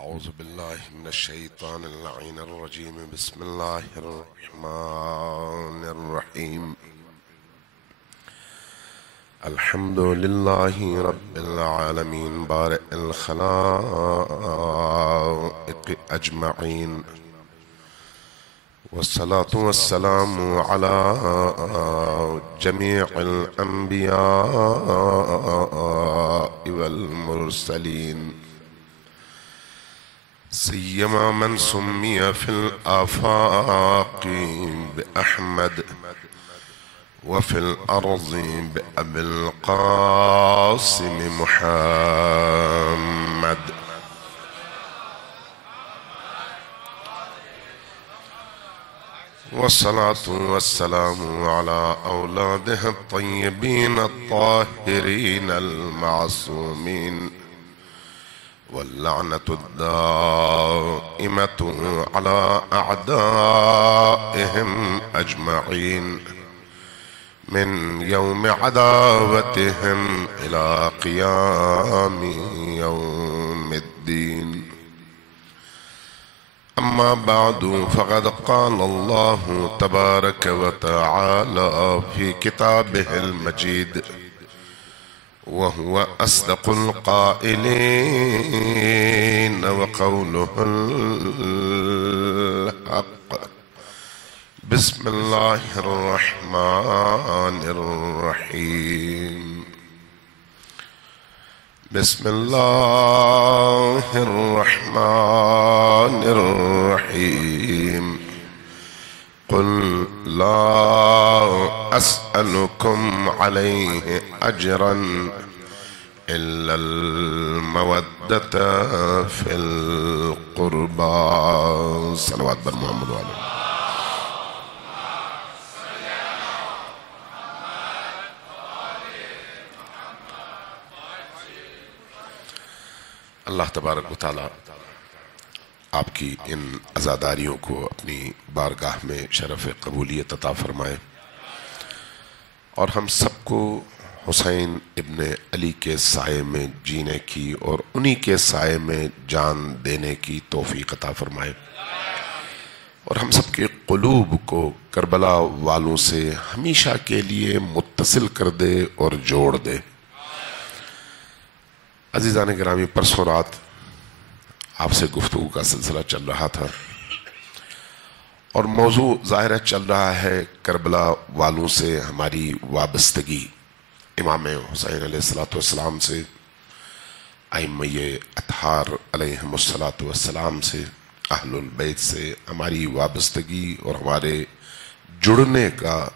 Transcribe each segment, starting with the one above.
أعوذ بالله من الشيطان اللعين الرجيم. بسم الله الرحمن الرحيم. الحمد لله رب العالمين بارئ الخلائق أجمعين، والصلاة والسلام على جميع الأنبياء والمرسلين، سيما من سمي في الآفاق بأحمد وفي الأرض بأبي القاسم محمد. والصلاة والسلام على أولاده الطيبين الطاهرين المعصومين، واللعنة الدائمة على أعدائهم أجمعين من يوم عداوتهم إلى قيام يوم الدين. أما بعد، فقد قال الله تبارك وتعالى في كتابه المجيد وهو أصدق القائلين وقوله الحق. بسم الله الرحمن الرحيم. بسم الله الرحمن الرحيم. قل لا أسألكم عليه أجرا إلا المودة في القربى. صلوات بر محمد وعلى اللہ تبارک و تعالی آپ کی ان عزاداریوں کو اپنی بارگاہ میں شرف قبولیت عطا فرمائے، اور ہم سب کو حسین ابن علی کے سائے میں جینے کی اور انہی کے سائے میں جان دینے کی توفیق عطا فرمائے، اور ہم سب کے قلوب کو کربلا والوں سے ہمیشہ کے لیے متصل کر دے اور جوڑ دے۔ عزیزان گرامی، پرسوں رات آپ سے گفتگو کا سلسلہ چل رہا تھا، اور موضوع ظاہر چل رہا ہے کربلا والوں سے ہماری وابستگی، امام حسین علیہ السلام سے، ائمہ اطہار علیہم السلام سے، اہل البیت سے ہماری وابستگی اور ہمارے جڑنے کا،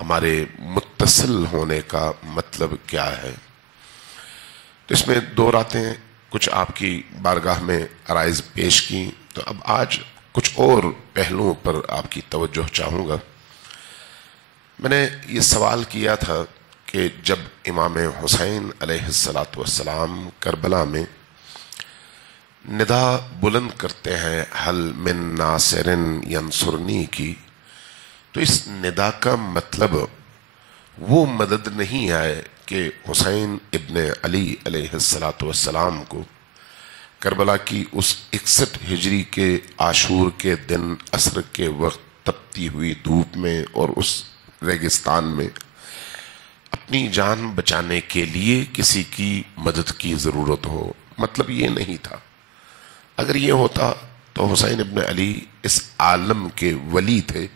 ہمارے متصل ہونے کا مطلب کیا ہے۔ اس میں دو راتیں کچھ آپ کی بارگاہ میں عرائض پیش کی، تو اب آج کچھ اور پہلوؤں پر آپ کی توجہ چاہوں گا۔ میں نے یہ سوال کیا تھا کہ جب امام حسین علیہ السلام کربلا میں ندا بلند کرتے ہیں حل من ناصر ینصرنی کی، تو اس ندا کا مطلب وہ مدد نہیں ہے کہ حسین ابن علی علیہ السلام کو کربلا کی اس 61 ہجری کے عاشور کے دن عصر کے وقت تپتی ہوئی دھوپ میں اور اس ریگستان میں اپنی جان بچانے کے لیے کسی کی مدد کی ضرورت ہو۔ مطلب یہ نہیں تھا۔ اگر یہ ہوتا تو حسین ابن علی اس عالم کے ولی تھے،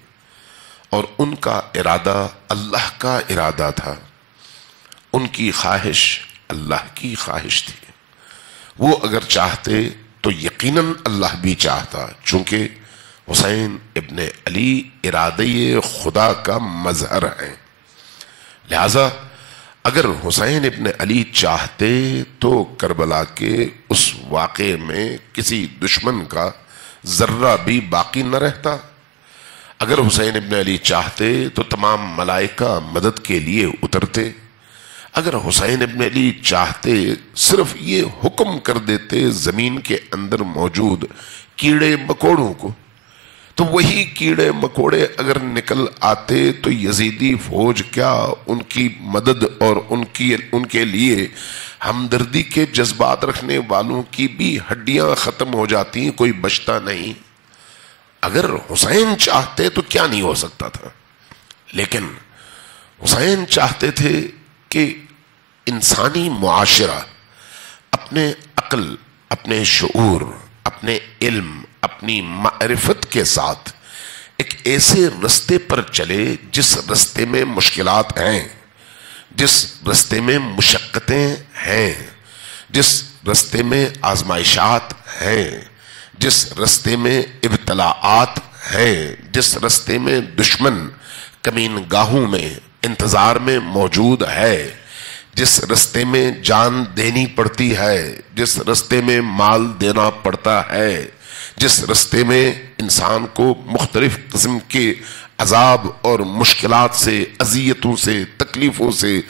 اور ان کا ارادہ اللہ کا ارادہ تھا، ان کی خواہش اللہ کی خواہش تھی۔ وہ اگر چاہتے تو یقیناً اللہ بھی چاہتا، چونکہ حسین ابن علی ارادہ خدا کا مظہر ہے۔ لہذا اگر حسین ابن علی چاہتے تو کربلا کے اس واقعے میں کسی دشمن کا ذرہ بھی باقی نہ رہتا۔ اگر حسین ابن علی چاہتے تو تمام ملائکہ مدد کے لیے اترتے۔ اگر حسین ابن علی چاہتے صرف یہ حکم کر دیتے زمین کے اندر موجود کیڑے مکوڑوں کو، تو وہی کیڑے مکوڑے اگر نکل آتے تو یزیدی فوج کیا ان کی مدد اور ان کے لیے ہمدردی کے جذبات رکھنے والوں کی بھی ہڈیاں ختم ہو جاتی ہیں، کوئی بچتا نہیں۔ اگر حسین چاہتے تو کیا نہیں ہو سکتا تھا، لیکن حسین چاہتے تھے کہ انسانی معاشرہ اپنے عقل، اپنے شعور، اپنے علم، اپنی معرفت کے ساتھ ایک ایسے رستے پر چلے جس رستے میں مشکلات ہیں، جس رستے میں مشقتیں ہیں، جس رستے میں آزمائشات ہیں، جس رستے میں ابتلاعات ہیں، جس رستے میں دشمن کمین گاہوں میں انتظار میں موجود ہے، جس رستے میں جان دینی پڑتی ہے، جس رستے میں مال دینا پڑتا ہے، جس رستے میں انسان کو مختلف قسم کے عذاب اور مشکلات سے، اذیتوں سے، تکلیفوں سے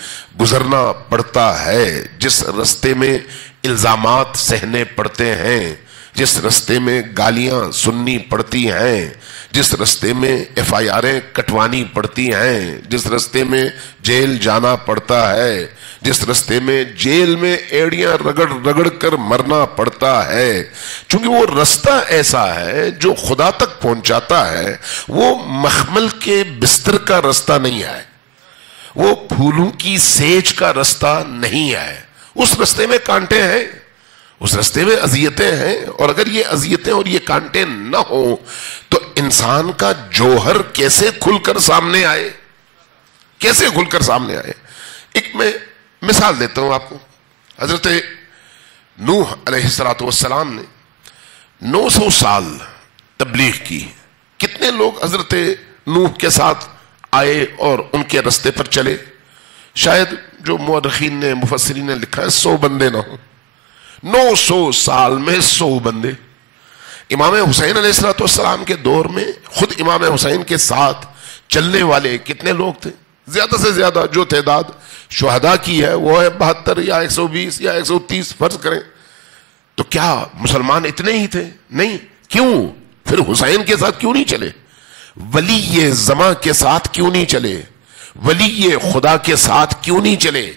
گزرنا پڑتا ہے، جس رستے میں الزامات سہنے پڑتے ہیں، جس رستے میں گالیاں سننی پڑتی ہیں، جس رستے میں ایف آئی آریں کٹوانی پڑتی ہیں، جس رستے میں جیل جانا پڑتا ہے، جس رستے میں جیل میں ایڑیاں رگڑ رگڑ کر مرنا پڑتا ہے، چونکہ وہ رستہ ایسا ہے جو خدا تک پہنچاتا ہے، وہ مخمل کے بستر کا رستہ نہیں ہے، وہ پھولوں کی سیج کا رستہ نہیں ہے، اس رستے میں کانٹے ہیں، اس رستے میں اذیتیں ہیں، اور اگر یہ اذیتیں اور یہ کانٹے نہ ہوں تو انسان کا جوہر کیسے کھل کر سامنے آئے، کیسے کھل کر سامنے آئے۔ ایک میں مثال دیتا ہوں آپ کو۔ حضرت نوح علیہ السلام نے 900 سال تبلیغ کی۔ کتنے لوگ حضرت نوح کے ساتھ آئے اور ان کے رستے پر چلے؟ شاید جو مورخین نے، مفسرین نے لکھا ہے 100 بندے نہ ہوں۔ 900 سال میں 100 بندے۔ امام حسین علیہ السلام کے دور میں خود امام حسین کے ساتھ چلنے والے کتنے لوگ تھے؟ زیادہ سے زیادہ جو تعداد شہداء کی ہے وہ ہے 72 یا 120 یا 130 فرض کریں، تو کیا مسلمان اتنے ہی تھے؟ نہیں۔ کیوں؟ پھر حسین کے ساتھ کیوں نہیں چلے؟ ولی زماں کے ساتھ کیوں نہیں چلے؟ ولی خدا کے ساتھ کیوں نہیں چلے؟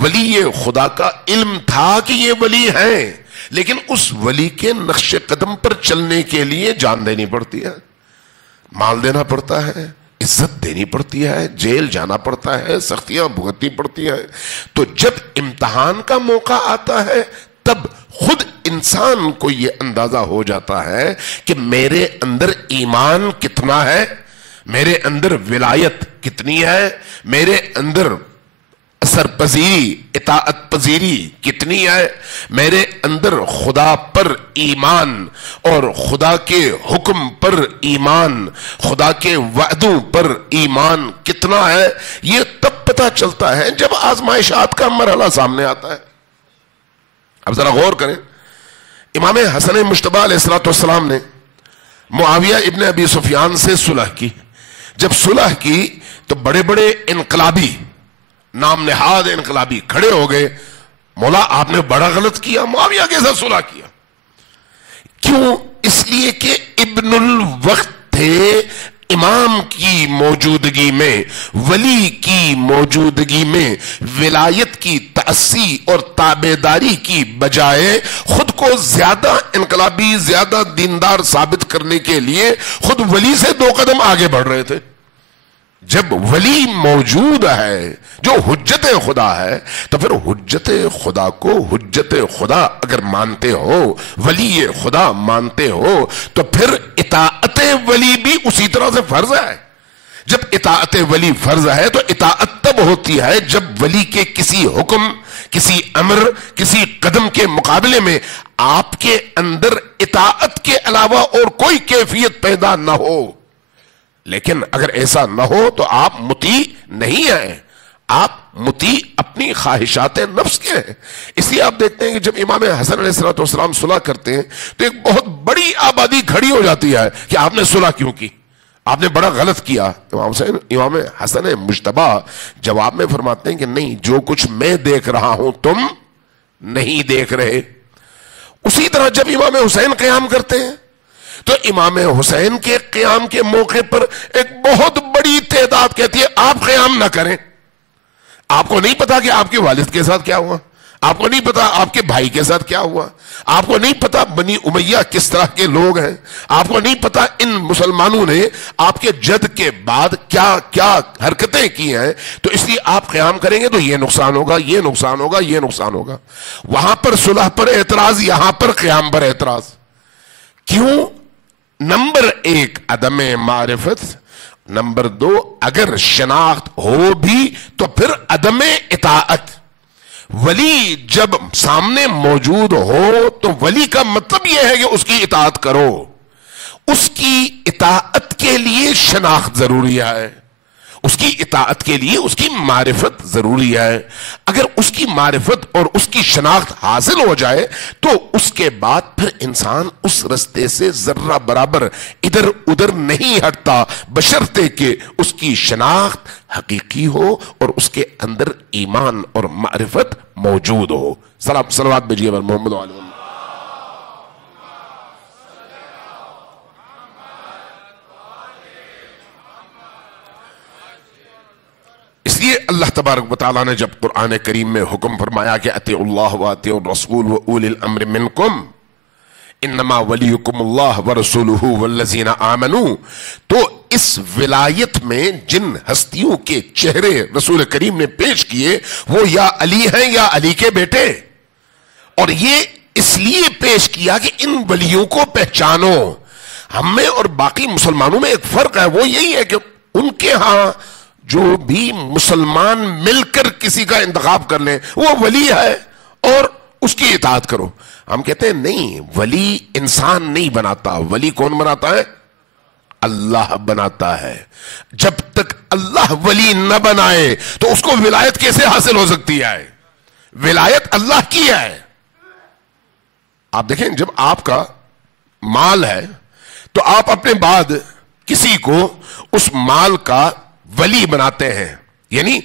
ولی خدا کا علم تھا کہ یہ ولی ہیں، لیکن اس ولی کے نقش قدم پر چلنے کے لیے جان دینی پڑتی ہے، مال دینا پڑتا ہے، عزت دینی پڑتی ہے، جیل جانا پڑتا ہے، سختیاں بھگتنی پڑتی ہیں۔ تو جب امتحان کا موقع آتا ہے تب خود انسان کو یہ اندازہ ہو جاتا ہے کہ میرے اندر ایمان کتنا ہے، میرے اندر ولایت کتنی ہے، میرے اندر اثر پذیری، اطاعت پذیری کتنی ہے، میرے اندر خدا پر ایمان اور خدا کے حکم پر ایمان، خدا کے وعدوں پر ایمان کتنا ہے۔ یہ تب پتہ چلتا ہے جب آزمائشات کا مرحلہ سامنے آتا ہے۔ اب ذرا غور کریں، امام حسن مجتبی علیہ السلام نے معاویہ ابن ابی سفیان سے صلح کی۔ جب صلح کی تو بڑے بڑے انقلابی، نام نہاد انقلابی کھڑے ہو گئے، مولا آپ نے بڑا غلط کیا، معاویہ کے ساتھ صلح کیا۔ کیوں؟ اس لیے کہ ابن الوقت تھے، امام کی موجودگی میں، ولی کی موجودگی میں ولایت کی تأسی اور تابعداری کی بجائے خود کو زیادہ انقلابی، زیادہ دیندار ثابت کرنے کے لیے خود ولی سے 2 قدم آگے بڑھ رہے تھے۔ جب ولی موجود ہے جو حجت خدا ہے تو پھر حجت خدا کو حجت خدا اگر مانتے ہو، ولی خدا مانتے ہو، تو پھر اطاعت ولی بھی اسی طرح سے فرض ہے۔ جب اطاعت ولی فرض ہے تو اطاعت تب ہوتی ہے جب ولی کے کسی حکم، کسی امر، کسی قدم کے مقابلے میں آپ کے اندر اطاعت کے علاوہ اور کوئی کیفیت پیدا نہ ہو۔ لیکن اگر ایسا نہ ہو تو آپ مطیع نہیں ہیں، آپ مطیع اپنی خواہشات نفس کے ہیں۔ اس لیے آپ دیکھتے ہیں کہ جب امام حسن علیہ السلام صلح کرتے ہیں تو ایک بہت بڑی آبادی کھڑی ہو جاتی ہے کہ آپ نے صلح کیوں کی، آپ نے بڑا غلط کیا۔ امام حسن مجتبی جواب میں فرماتے ہیں کہ نہیں، جو کچھ میں دیکھ رہا ہوں تم نہیں دیکھ رہے۔ اسی طرح جب امام حسین قیام کرتے ہیں تو امام حسین کے قیام کے موقع پر ایک بہت بڑی تعداد کہتی ہے آپ قیام نہ کریں۔ آپ کو نہیں پتا کہ آپ کے والد کے ساتھ کیا ہوا، آپ کو نہیں پتا آپ کے بھائی کے ساتھ کیا ہوا, آپ کو نہیں پتا بنی امیہ کس طرح کے لوگ ہیں, آپ کو نہیں پتا ان مسلمانوں نے آپ کے جد کے بعد کیا کیا حرکتیں کی ہیں. تو اس لیے آپ قیام کریں گے تو یہ نقصان ہوگا, یہ نقصان ہوگا, یہ نقصان ہوگا. وہاں پر صلح پر اعتراض, یہاں پر قیام پر اعتراض. کیوں؟ نمبر 1 عدم معرفت, نمبر 2 اگر شناخت ہو بھی تو پھر عدم اطاعت. ولی جب سامنے موجود ہو تو ولی کا مطلب یہ ہے کہ اس کی اطاعت کرو. اس کی اطاعت کے لیے شناخت ضروری ہے, اس کی اطاعت کے لیے اس کی معرفت ضروری ہے. اگر اس کی معرفت اور اس کی شناخت حاصل ہو جائے تو اس کے بعد پھر انسان اس رستے سے ذرہ برابر ادھر ادھر نہیں ہٹتا, بشرطے کہ اس کی شناخت حقیقی ہو اور اس کے اندر ایمان اور معرفت موجود ہو. صلوات بھیجیے بر محمد و علیہ. اس لیے اللہ تبارک و تعالیٰ نے جب قرآن کریم میں حکم فرمایا کہ اطیعوا اللہ و اطیعوا الرسول و اولی الامر منکم انما ولیکم اللہ ورسولہ والذین آمنوا, تو اس ولایت میں جن ہستیوں کے چہرے رسول کریم نے پیش کیے وہ یا علی ہیں یا علی کے بیٹے. اور یہ اس لیے پیش کیا کہ ان ولیوں کو پہچانو. ہم میں اور باقی مسلمانوں میں ایک فرق ہے, وہ یہی ہے کہ ان کے ہاں جو بھی مسلمان مل کر کسی کا انتخاب کر لیں وہ ولی ہے اور اس کی اطاعت کرو. ہم کہتے ہیں نہیں, ولی انسان نہیں بناتا, ولی کون بناتا ہے؟ اللہ بناتا ہے. جب تک اللہ ولی نہ بنائے تو اس کو ولایت کیسے حاصل ہو سکتی ہے؟ ولایت اللہ کی ہے. آپ دیکھیں جب آپ کا مال ہے تو آپ اپنے بعد کسی کو اس مال کا ولی بناتے ہیں, یعنی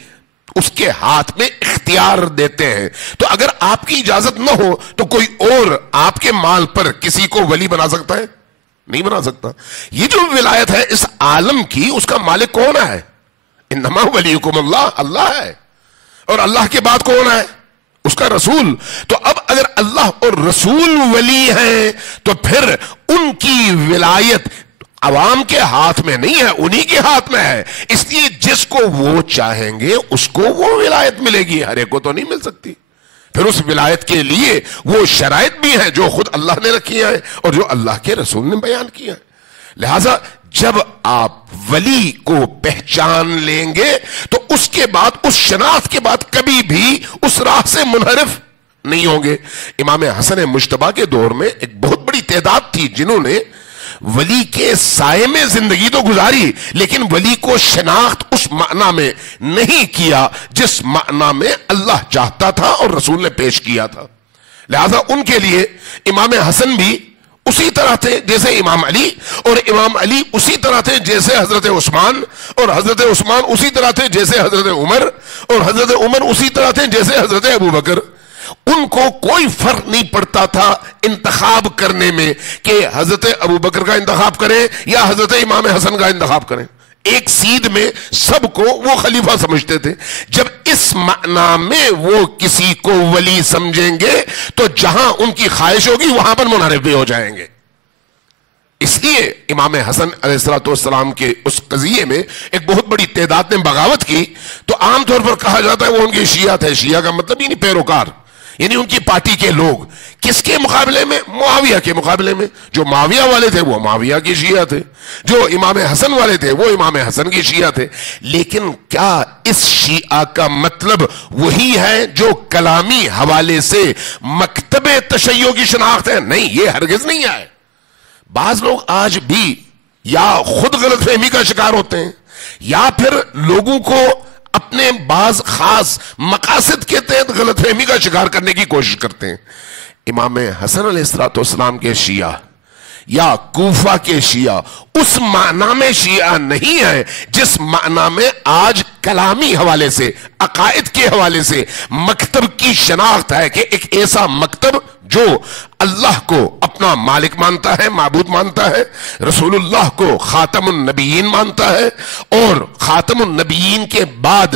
اس کے ہاتھ میں اختیار دیتے ہیں. تو اگر آپ کی اجازت نہ ہو تو کوئی اور آپ کے مال پر کسی کو ولی بنا سکتا ہے؟ نہیں بنا سکتا. یہ جو ولایت ہے اس عالم کی, اس کا مالک کون ہے؟ انما ولیکم اللہ, اللہ ہے. اور اللہ کے بعد کون ہے؟ اس کا رسول. تو اب اگر اللہ اور رسول ولی ہیں تو پھر ان کی ولایت عوام کے ہاتھ میں نہیں ہے, انہی کے ہاتھ میں ہے. اس لیے جس کو وہ چاہیں گے اس کو وہ ولایت ملے گی, ہر ایک کو تو نہیں مل سکتی. پھر اس ولایت کے لیے وہ شرائط بھی ہیں جو خود اللہ نے رکھی ہیں اور جو اللہ کے رسول نے بیان کیا ہے. لہذا جب آپ ولی کو پہچان لیں گے تو اس کے بعد, اس شناخت کے بعد کبھی بھی اس راہ سے منحرف نہیں ہوں گے. امام حسن مجتبی کے دور میں ایک بہت بڑی تعداد تھی جنہوں نے ولی کے سائے میں زندگی تو گزاری لیکن ولی کو شناخت اس معنی میں نہیں کیا جس معنی میں اللہ چاہتا تھا اور رسول نے پیش کیا تھا. لہذا ان کے لیے امام حسن بھی اسی طرح تھے جیسے امام علی, اور امام علی اسی طرح تھے جیسے حضرت عثمان, اور حضرت عثمان اسی طرح تھے جیسے حضرت عمر, اور حضرت عمر اسی طرح تھے جیسے حضرت ابو بکر. ان کو کوئی فرق نہیں پڑتا تھا انتخاب کرنے میں کہ حضرت ابو بکر کا انتخاب کریں یا حضرت امام حسن کا انتخاب کریں. ایک سیدھ میں سب کو وہ خلیفہ سمجھتے تھے. جب اس معنی میں وہ کسی کو ولی سمجھیں گے تو جہاں ان کی خواہش ہوگی وہاں پر منحرف بھی ہو جائیں گے. اس لیے امام حسن علیہ السلام کے اس قضیے میں ایک بہت بڑی تعداد نے بغاوت کی تو عام طور پر کہا جاتا ہے وہ ان کے شیعہ تھے. شیعہ کا مطلب ہی نہیں پیروکار, یعنی ان کی پارٹی کے لوگ. کس کے مقابلے میں؟ معاویہ کے مقابلے میں. جو معاویہ والے تھے وہ معاویہ کی شیعہ تھے, جو امام حسن والے تھے وہ امام حسن کی شیعہ تھے. لیکن کیا اس شیعہ کا مطلب وہی ہے جو کلامی حوالے سے مکتب تشیع کی شناخت ہے؟ نہیں, یہ ہرگز نہیں ہے. بعض لوگ آج بھی یا خود غلط فہمی کا شکار ہوتے ہیں یا پھر لوگوں کو اپنے بعض خاص مقاصد کے تحت غلط فہمی کا شکار کرنے کی کوشش کرتے ہیں. امام حسن علیہ السلام کے شیعہ یا کوفہ کے شیعہ اس معنی میں شیعہ نہیں ہے جس معنی میں آج کلامی حوالے سے, عقائد کے حوالے سے مکتب کی شناخت ہے کہ ایک ایسا مکتب جو اللہ کو اپنا مالک مانتا ہے, معبود مانتا ہے, رسول اللہ کو خاتم النبیین مانتا ہے, اور خاتم النبیین کے بعد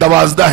12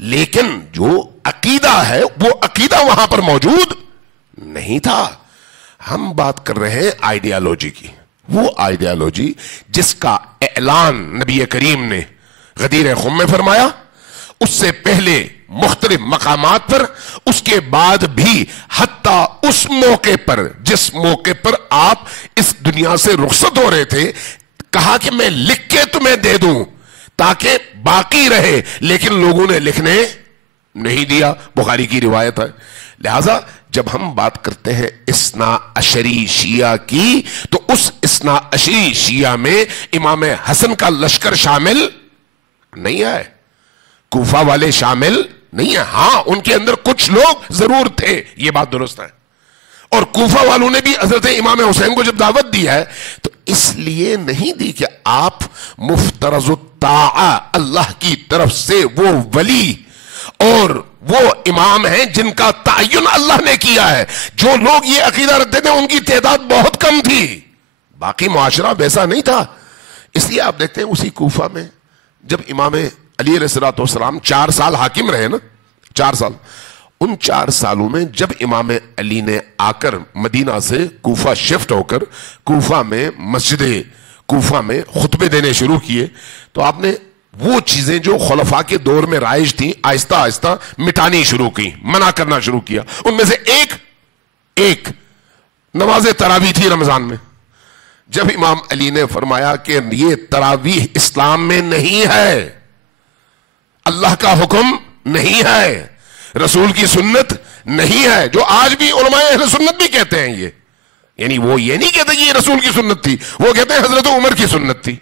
لیکن جو عقیدہ ہے وہ عقیدہ وہاں پر موجود نہیں تھا. ہم بات کر رہے ہیں آئیڈیالوجی کی. وہ آئیڈیالوجی جس کا اعلان نبی کریم نے غدیر خم میں فرمایا, اس سے پہلے مختلف مقامات پر, اس کے بعد بھی حتیٰ اس موقع پر جس موقع پر آپ اس دنیا سے رخصت ہو رہے تھے, کہا کہ میں لکھ کے تمہیں دے دوں تاکہ باقی رہے, لیکن لوگوں نے لکھنے نہیں دیا. بخاری کی روایت ہے. لہذا جب ہم بات کرتے ہیں اثنا عشری شیعہ کی, تو اس اثنا عشری شیعہ میں امام حسن کا لشکر شامل نہیں ہے, کوفہ والے شامل نہیں ہے. ہاں ان کے اندر کچھ لوگ ضرور تھے, یہ بات درست ہے, اور کوفہ والوں نے بھی حضرت امام حسین کو جب دعوت دی ہے تو اس لیے نہیں دی کہ آپ مفترض الطاعہ اللہ کی طرف سے وہ ولی اور وہ امام ہیں جن کا تعین اللہ نے کیا ہے. جو لوگ یہ عقیدہ رکھتے تھے ان کی تعداد بہت کم تھی, باقی معاشرہ ویسا نہیں تھا. اس لیے آپ دیکھتے ہیں اسی کوفہ میں جب امام علی علیہ السلام 4 سال حاکم رہے نا, 4 سال, ان 4 سالوں میں جب امام علی نے آ کر مدینہ سے کوفہ شفٹ ہو کر کوفہ میں مسجد کوفہ میں خطبے دینے شروع کیے, تو آپ نے وہ چیزیں جو خلفاء کے دور میں رائج تھیں آہستہ آہستہ مٹانی شروع کی, منع کرنا شروع کیا. ان میں سے ایک نماز تراویح تھی رمضان میں. جب امام علی نے فرمایا کہ یہ تراویح اسلام میں نہیں ہے, اللہ کا حکم نہیں ہے, رسول کی سنت نہیں ہے, جو آج بھی علماء اہل سنت بھی کہتے ہیں, یعنی وہ یہ نہیں کہتے کہ یہ رسول کی سنت تھی, وہ کہتے ہیں حضرت عمر کی سنت تھی.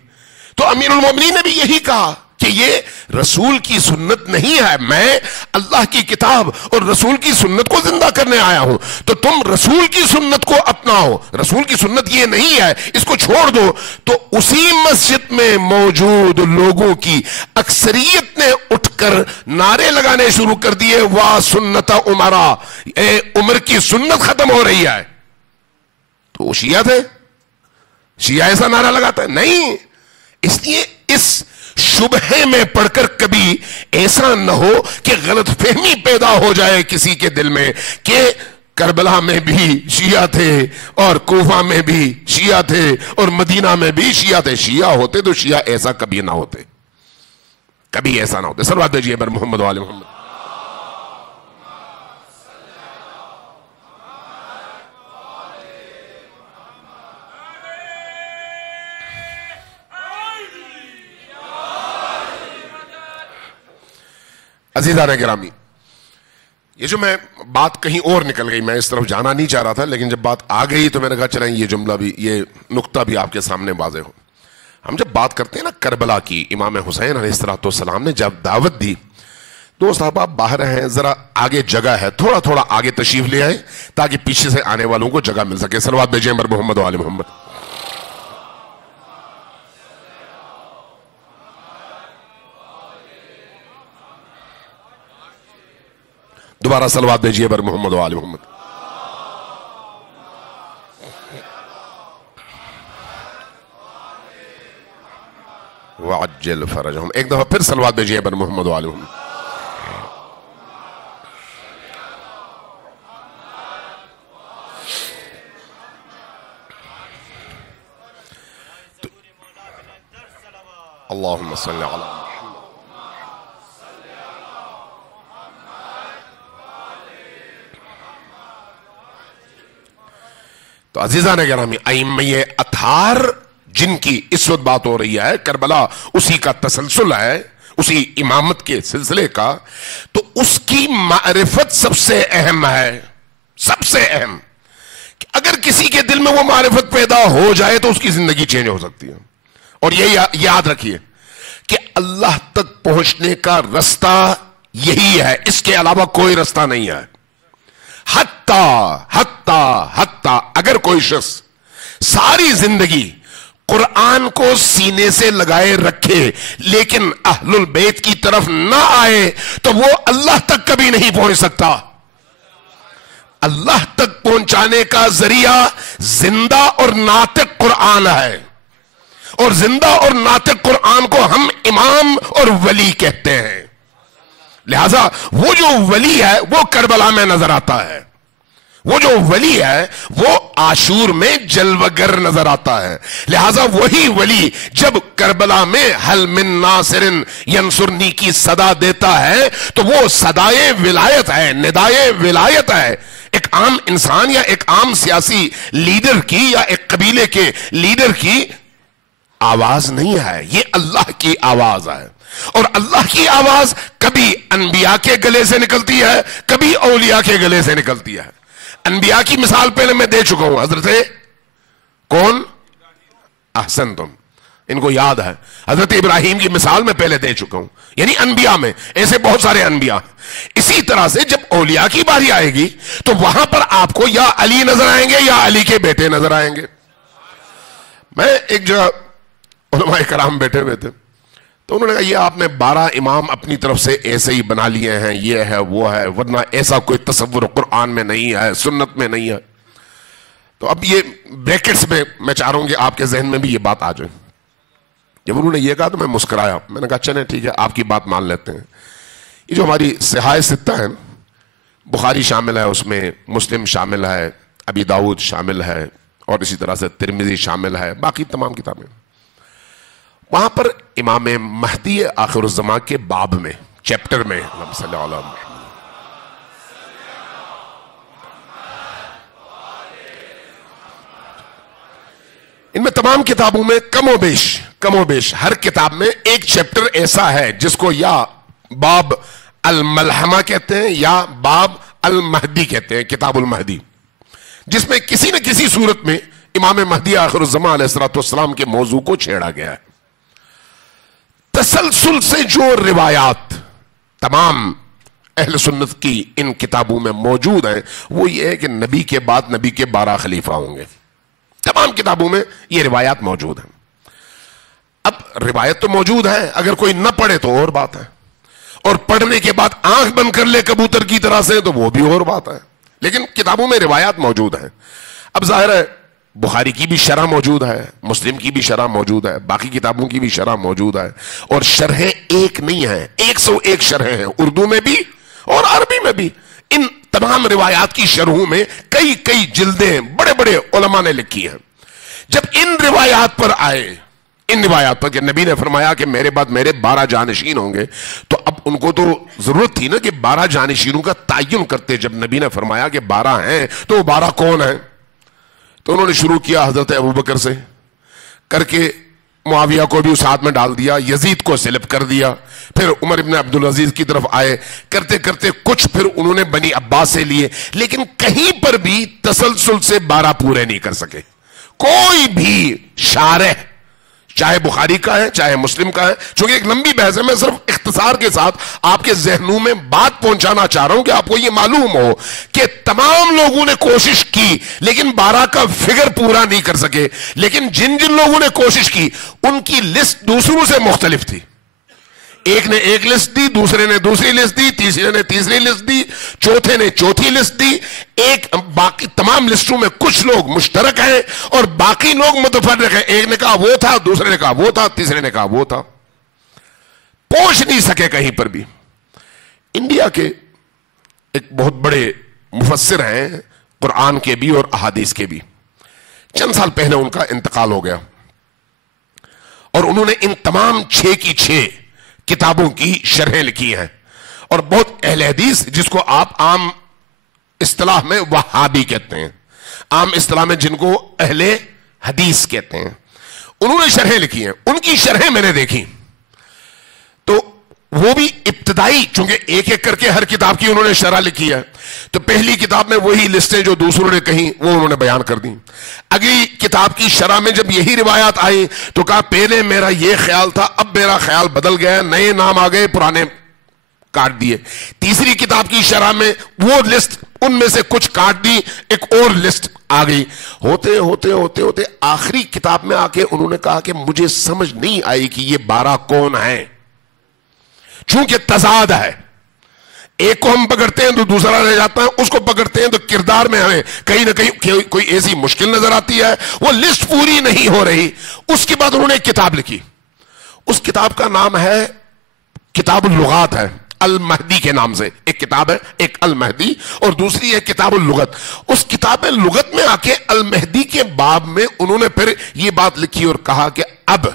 تو امیر المومنین نے بھی یہی کہا کہ یہ رسول کی سنت نہیں ہے, میں اللہ کی کتاب اور رسول کی سنت کو زندہ کرنے آیا ہوں, تو تم رسول کی سنت کو اپناؤ, رسول کی سنت یہ نہیں ہے, اس کو چھوڑ دو. تو اسی مسجد میں موجود لوگوں کی اکثریت نے اٹھ کر نعرے لگانے شروع کر دیے, واہ سنت عمرہ, اے عمر کی سنت ختم ہو رہی ہے. تو وہ شیعہ تھے, شیعہ ایسا نعرہ لگاتا ہے نہیں. اس لیے اس شبہے میں پڑھ کر کبھی ایسا نہ ہو کہ غلط فہمی پیدا ہو جائے کسی کے دل میں کہ کربلا میں بھی شیعہ تھے اور کوفہ میں بھی شیعہ تھے اور مدینہ میں بھی شیعہ تھے. شیعہ ہوتے تو شیعہ ایسا کبھی نہ ہوتے, کبھی ایسا نہ ہوتے. صلوات بھیجیے بر محمد و آل محمد. عزیزان گرامی, یہ جو میں بات کہیں اور نکل گئی, میں اس طرف جانا نہیں چاہ رہا تھا, لیکن جب بات آ گئی تو میں نے کہا چلیں یہ جملہ بھی, یہ نقطہ بھی آپ کے سامنے واضح ہو. ہم جب بات کرتے ہیں نا کربلا کی, امام حسین علیہ السلام نے جب دعوت دی, دوست احباب باہر ہیں, ذرا آگے جگہ ہے, تھوڑا تھوڑا آگے تشریف لے آئیں تاکہ پیچھے سے آنے والوں کو جگہ مل سکے. صلوات بھیجیں بر محمد و آل محمد. دوبارہ صلوات بھیجیے بر محمد و آل محمد. وعجل فرجہم. ایک دفعہ پھر صلوات بھیجیے بر محمد و آل محمد. اللہم صلی علی محمد. تو عزیزان گرامی, ائمہ اطہار جن کی اس وقت بات ہو رہی ہے, کربلا اسی کا تسلسل ہے, اسی امامت کے سلسلے کا, تو اس کی معرفت سب سے اہم ہے, سب سے اہم. کہ اگر کسی کے دل میں وہ معرفت پیدا ہو جائے تو اس کی زندگی چینج ہو سکتی ہے. اور یہ یاد رکھیے کہ اللہ تک پہنچنے کا رستہ یہی ہے, اس کے علاوہ کوئی رستہ نہیں ہے. حتیٰ اگر کوئی شخص ساری زندگی قرآن کو سینے سے لگائے رکھے لیکن اہل البیت کی طرف نہ آئے تو وہ اللہ تک کبھی نہیں پہنچ سکتا. اللہ تک پہنچانے کا ذریعہ زندہ اور ناطق قرآن ہے, اور زندہ اور ناطق قرآن کو ہم امام اور ولی کہتے ہیں. لہذا وہ جو ولی ہے وہ کربلا میں نظر آتا ہے، وہ جو ولی ہے وہ عاشور میں جلوگر نظر آتا ہے. لہذا وہی ولی جب کربلا میں حل من ناصر ینصرنی کی صدا دیتا ہے تو وہ صدائے ولایت ہے، ندائے ولایت ہے. ایک عام انسان یا ایک عام سیاسی لیڈر کی یا ایک قبیلے کے لیڈر کی آواز نہیں ہے، یہ اللہ کی آواز ہے. اور اللہ کی آواز کبھی انبیاء کے گلے سے نکلتی ہے، کبھی اولیاء کے گلے سے نکلتی ہے. انبیاء کی مثال پہلے میں دے چکا ہوں، حضرت کون؟ احسن تم، ان کو یاد ہے. حضرت ابراہیم کی مثال میں پہلے دے چکا ہوں، یعنی انبیاء میں ایسے بہت سارے انبیاء. اسی طرح سے جب اولیاء کی باری آئے گی تو وہاں پر آپ کو یا علی نظر آئیں گے یا علی کے بیٹے نظر آئیں گے. میں ایک جگہ علماء کرام بیٹھے ہوئے تھے تو انہوں نے کہا یہ آپ نے 12 امام اپنی طرف سے ایسے ہی بنا لیے ہیں، یہ ہے وہ ہے، ورنہ ایسا کوئی تصور قرآن میں نہیں ہے، سنت میں نہیں ہے. تو اب یہ بریکٹس میں چاہ رہا ہوں کہ آپ کے ذہن میں بھی یہ بات آ جائے. جب انہوں نے یہ کہا تو میں مسکرایا، میں نے کہا چلیں ٹھیک ہے آپ کی بات مان لیتے ہیں. یہ جو ہماری صحاح ستہ ہیں، بخاری شامل ہے اس میں، مسلم شامل ہے، ابی داؤد شامل ہے، اور اسی طرح سے ترمذی شامل ہے، باقی تمام کتابیں. وہاں پر امام مہدی آخر الزمان کے باب میں، چیپٹر میں، اللہم صلی علی محمد، ان میں تمام کتابوں میں کم و بیش ہر کتاب میں ایک چیپٹر ایسا ہے جس کو یا باب الملحمہ کہتے ہیں یا باب المہدی کہتے ہیں، کتاب المہدی، جس میں کسی نہ کسی صورت میں امام مہدی آخر الزمان علیہ السلام کے موضوع کو چھیڑا گیا ہے. تسلسل سے جو روایات تمام اہل سنت کی ان کتابوں میں موجود ہیں وہ یہ ہے کہ نبی کے بعد نبی کے 12 خلیفہ ہوں گے. تمام کتابوں میں یہ روایات موجود ہیں. اب روایت تو موجود ہے، اگر کوئی نہ پڑھے تو اور بات ہے، اور پڑھنے کے بعد آنکھ بند کر لے کبوتر کی طرح سے تو وہ بھی اور بات ہے. لیکن کتابوں میں روایات موجود ہیں. اب ظاہر ہے بخاری کی بھی شرح موجود ہے، مسلم کی بھی شرح موجود ہے، باقی کتابوں کی بھی شرح موجود ہے، اور شرحیں ایک نہیں ہیں، 101 شرحیں ہیں، اردو میں بھی اور عربی میں بھی. ان تمام روایات کی شرحوں میں کئی جلدیں بڑے بڑے علماء نے لکھی ہیں. جب ان روایات پر آئے، ان روایات پر کہ نبی نے فرمایا کہ میرے بعد میرے 12 جانشین ہوں گے، تو اب ان کو تو ضرورت تھی نا کہ 12 جانشینوں کا تعین کرتے. جب نبی نے فرمایا کہ 12 ہیں تو وہ 12 کون ہیں؟ تو انہوں نے شروع کیا حضرت ابوبکر سے، کر کے معاویہ کو بھی اس ہاتھ میں ڈال دیا، یزید کو سلب کر دیا، پھر عمر ابن عبدالعزیز کی طرف آئے، کرتے کرتے کچھ پھر انہوں نے بنی عباس سے لیے، لیکن کہیں پر بھی تسلسل سے 12 پورے نہیں کر سکے. کوئی بھی شارح، چاہے بخاری کا ہے چاہے مسلم کا ہے، چونکہ ایک لمبی بحث ہے، میں صرف اختصار کے ساتھ آپ کے ذہنوں میں بات پہنچانا چاہ رہا ہوں کہ آپ کو یہ معلوم ہو کہ تمام لوگوں نے کوشش کی لیکن 12 کا فگر پورا نہیں کر سکے. لیکن جن لوگوں نے کوشش کی ان کی لسٹ دوسروں سے مختلف تھی. ایک نے ایک لسٹ دی، دوسرے نے دوسری لسٹ دی، تیسرے نے تیسری لسٹ دی، چوتھے نے چوتھی لسٹ دی. باقی تمام لسٹوں میں کچھ لوگ مشترک ہیں اور باقی لوگ متفرق ہیں. ایک نے کہا وہ تھا، دوسرے نے کہا وہ تھا، تیسرے نے کہا وہ تھا. پہنچ نہیں سکے کہیں پر بھی. انڈیا کے ایک بہت بڑے مفسر ہیں، قرآن کے بھی اور احادیث کے بھی. چند سال پہلے ان کا انتقال ہو گیا اور انہوں نے ان تمام 6 کی 6 کتابوں کی شرحیں لکھی ہیں. اور بہت اہل حدیث، جس کو آپ عام اصطلاح میں وہابی کہتے ہیں، عام اصطلاح میں جن کو اہل حدیث کہتے ہیں، انہوں نے شرحیں لکھی ہیں. ان کی شرحیں میں نے دیکھی تو وہ بھی ابتدائی، چونکہ ایک ایک کر کے ہر کتاب کی انہوں نے شرح لکھی ہے، تو پہلی کتاب میں وہی لسٹیں جو دوسروں نے کہیں وہ انہوں نے بیان کر دی. اگلی کتاب کی شرح میں جب یہی روایات آئی تو کہا پہلے میرا یہ خیال تھا، اب میرا خیال بدل گیا، نئے نام آ گئے، پرانے کاٹ دیے. تیسری کتاب کی شرح میں وہ لسٹ ان میں سے کچھ کاٹ دی، ایک اور لسٹ آ گئی. ہوتے ہوتے ہوتے ہوتے آخری کتاب میں آ کے انہوں نے کہا کہ مجھے سمجھ نہیں آئی کہ یہ 12 کون ہیں، چونکہ تضاد ہے. ایک کو ہم پکڑتے ہیں تو دوسرا رہ جاتا ہے، اس کو پکڑتے ہیں تو کردار میں ہمیں کہیں نہ کہیں کوئی ایسی مشکل نظر آتی ہے، وہ لسٹ پوری نہیں ہو رہی. اس کے بعد انہوں نے ایک کتاب لکھی، اس کتاب کا نام ہے کتاب اللغات ہے، المہدی کے نام سے. ایک کتاب ہے ایک المہدی اور دوسری ہے کتاب اللغت. اس کتاب لغت میں آ کے المہدی کے باب میں انہوں نے پھر یہ بات لکھی اور کہا کہ اب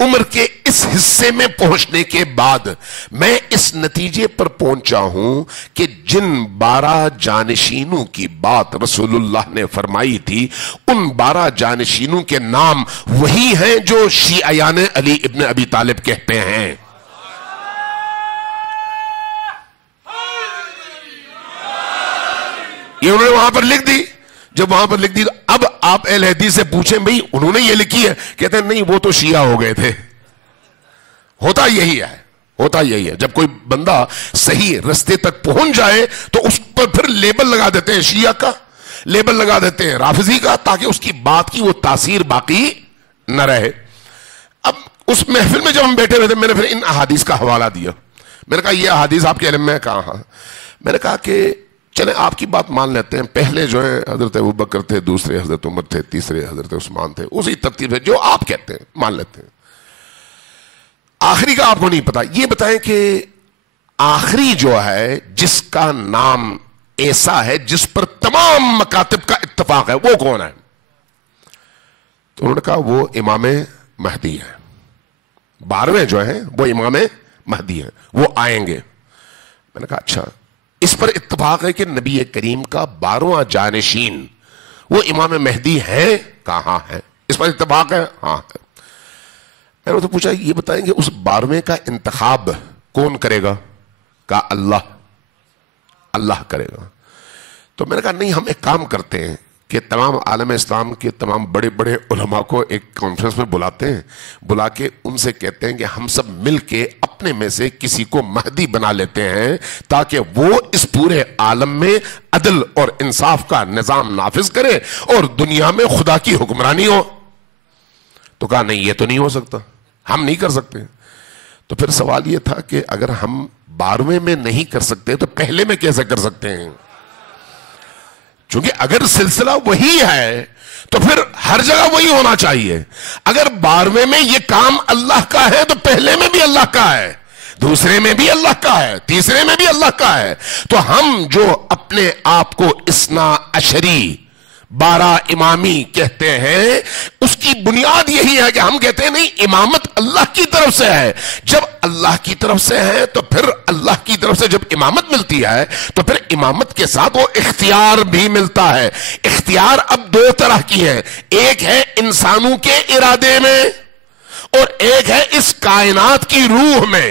عمر کے اس حصے میں پہنچنے کے بعد میں اس نتیجے پر پہنچا ہوں کہ جن 12 جانشینوں کی بات رسول اللہ نے فرمائی تھی ان 12 جانشینوں کے نام وہی ہیں جو شیعیان علی ابن ابی طالب کہتے ہیں. یہ انہوں نے وہاں پر لکھ دی. جب وہاں پر لکھ دی اب آپ اہل حدیث سے پوچھیں بھئی انہوں نے یہ لکھی ہے, کہتے ہیں نہیں وہ تو شیعہ ہو گئے تھے. ہوتا یہی ہے, ہوتا یہی ہے. جب کوئی بندہ صحیح رستے تک پہنچ جائے تو اس پر پھر لیبل لگا دیتے ہیں, شیعہ کا لیبل لگا دیتے ہیں, رافضی کا, تاکہ اس کی بات کی وہ تاثیر باقی نہ رہے. اب اس محفل میں جب ہم بیٹھے ہوئے تھے میں نے پھر ان احادیث کا حوالہ دیا. میں نے کہا یہ احادیث آپ کے علم میں کہاں؟ میں نے کہا کہ چلیں آپ کی بات مان لیتے ہیں, پہلے جو ہے حضرت ابوبکر تھے, دوسرے حضرت عمر تھے, تیسرے حضرت عثمان تھے, اسی ترتیب ہے جو آپ کہتے ہیں مان لیتے ہیں. آخری کا آپ کو نہیں پتا. یہ بتائیں کہ آخری جو ہے جس کا نام ایسا ہے جس پر تمام مکاتب کا اتفاق ہے وہ کون ہے؟ تو انہوں نے کہا وہ امام مہدی ہے. 12ویں جو ہیں وہ امام مہدی ہیں, وہ آئیں گے. میں نے کہا اچھا اس پر اتفاق ہے کہ نبی کریم کا 12واں جانشین وہ امام مہدی ہے, کہاں ہے؟ اس پر اتفاق ہے, ہاں ہے. میں نے تو پوچھا یہ بتائیں کہ اس 12ویں کا انتخاب کون کرے گا؟ کہا اللہ, اللہ کرے گا. تو میں نے کہا نہیں ہم ایک کام کرتے ہیں کہ تمام عالم اسلام کے تمام بڑے بڑے علماء کو ایک کانفرنس میں بلاتے ہیں, بلا کے ان سے کہتے ہیں کہ ہم سب مل کے اپنے میں سے کسی کو مہدی بنا لیتے ہیں تاکہ وہ اس پورے عالم میں عدل اور انصاف کا نظام نافذ کرے اور دنیا میں خدا کی حکمرانی ہو. تو کہا نہیں یہ تو نہیں ہو سکتا, ہم نہیں کر سکتے. تو پھر سوال یہ تھا کہ اگر ہم 12ویں میں نہیں کر سکتے تو پہلے میں کیسے کر سکتے ہیں؟ چونکہ اگر سلسلہ وہی ہے تو پھر ہر جگہ وہی ہونا چاہیے. اگر 12ویں میں یہ کام اللہ کا ہے تو پہلے میں بھی اللہ کا ہے, دوسرے میں بھی اللہ کا ہے, تیسرے میں بھی اللہ کا ہے. تو ہم جو اپنے آپ کو اثنا عشری 12 امامی کہتے ہیں اس کی بنیاد یہی ہے کہ ہم کہتے ہیں نہیں امامت اللہ کی طرف سے ہے. جب اللہ کی طرف سے ہے تو پھر اللہ کی طرف سے جب امامت ملتی ہے تو پھر امامت کے ساتھ وہ اختیار بھی ملتا ہے. اختیار اب 2 طرح کی ہیں, ایک ہے انسانوں کے ارادے میں اور ایک ہے اس کائنات کی روح میں.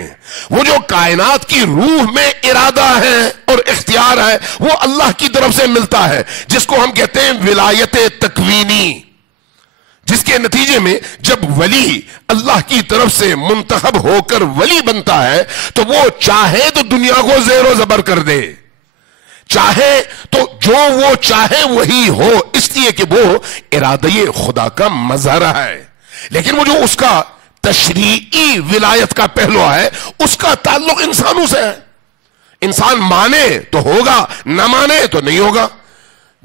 وہ جو کائنات کی روح میں ارادہ ہے اور اختیار ہے وہ اللہ کی طرف سے ملتا ہے, جس کو ہم کہتے ہیں ولایت تکوینی, جس کے نتیجے میں جب ولی اللہ کی طرف سے منتخب ہو کر ولی بنتا ہے تو وہ چاہے تو دنیا کو زیر و زبر کر دے, چاہے تو جو وہ چاہے وہی ہو, اس لیے کہ وہ ارادہ خدا کا مظہر ہے. لیکن وہ جو اس کا تشریعی ولایت کا پہلو ہے اس کا تعلق انسانوں سے ہے. انسان مانے تو ہوگا, نہ مانے تو نہیں ہوگا.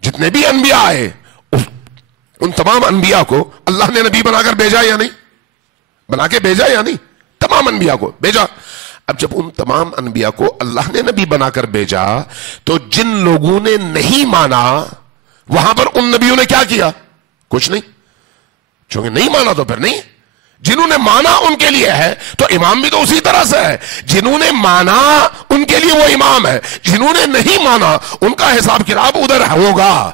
جتنے بھی انبیاء آئے ان تمام انبیاء کو اللہ نے نبی بنا کر بھیجا یا نہیں؟ بنا کے بھیجا یا نہیں؟ تمام انبیاء کو بھیجا. اب جب ان تمام انبیاء کو اللہ نے نبی بنا کر بھیجا تو جن لوگوں نے نہیں مانا وہاں پر ان نبیوں نے کیا کیا؟ کچھ نہیں. چونکہ نہیں مانا تو پھر نہیں. جنہوں نے مانا ان کے لیے ہے تو امام بھی تو اسی طرح سے ہے. جنہوں نے مانا ان کے لیے وہ امام ہے, جنہوں نے نہیں مانا ان کا حساب کتاب ادھر ہوگا.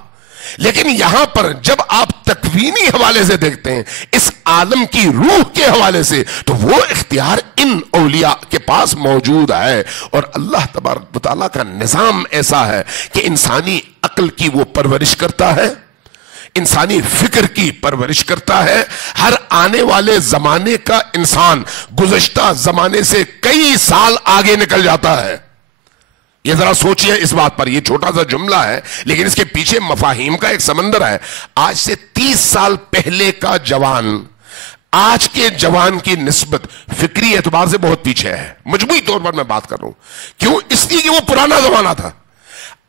لیکن یہاں پر جب آپ تکوینی حوالے سے دیکھتے ہیں اس عالم کی روح کے حوالے سے تو وہ اختیار ان اولیاء کے پاس موجود ہے. اور اللہ تبارک و تعالیٰ کا نظام ایسا ہے کہ انسانی عقل کی وہ پرورش کرتا ہے, انسانی فکر کی پرورش کرتا ہے. ہر آنے والے زمانے کا انسان گزشتہ زمانے سے کئی سال آگے نکل جاتا ہے. یہ ذرا سوچئے اس بات پر. یہ چھوٹا سا جملہ ہے لیکن اس کے پیچھے مفاہیم کا ایک سمندر ہے. آج سے 30 سال پہلے کا جوان آج کے جوان کی نسبت فکری اعتبار سے بہت پیچھے ہے. مجموعی طور پر میں بات کر رہا ہوں. کیوں؟ اس لیے کہ وہ پرانا زمانہ تھا.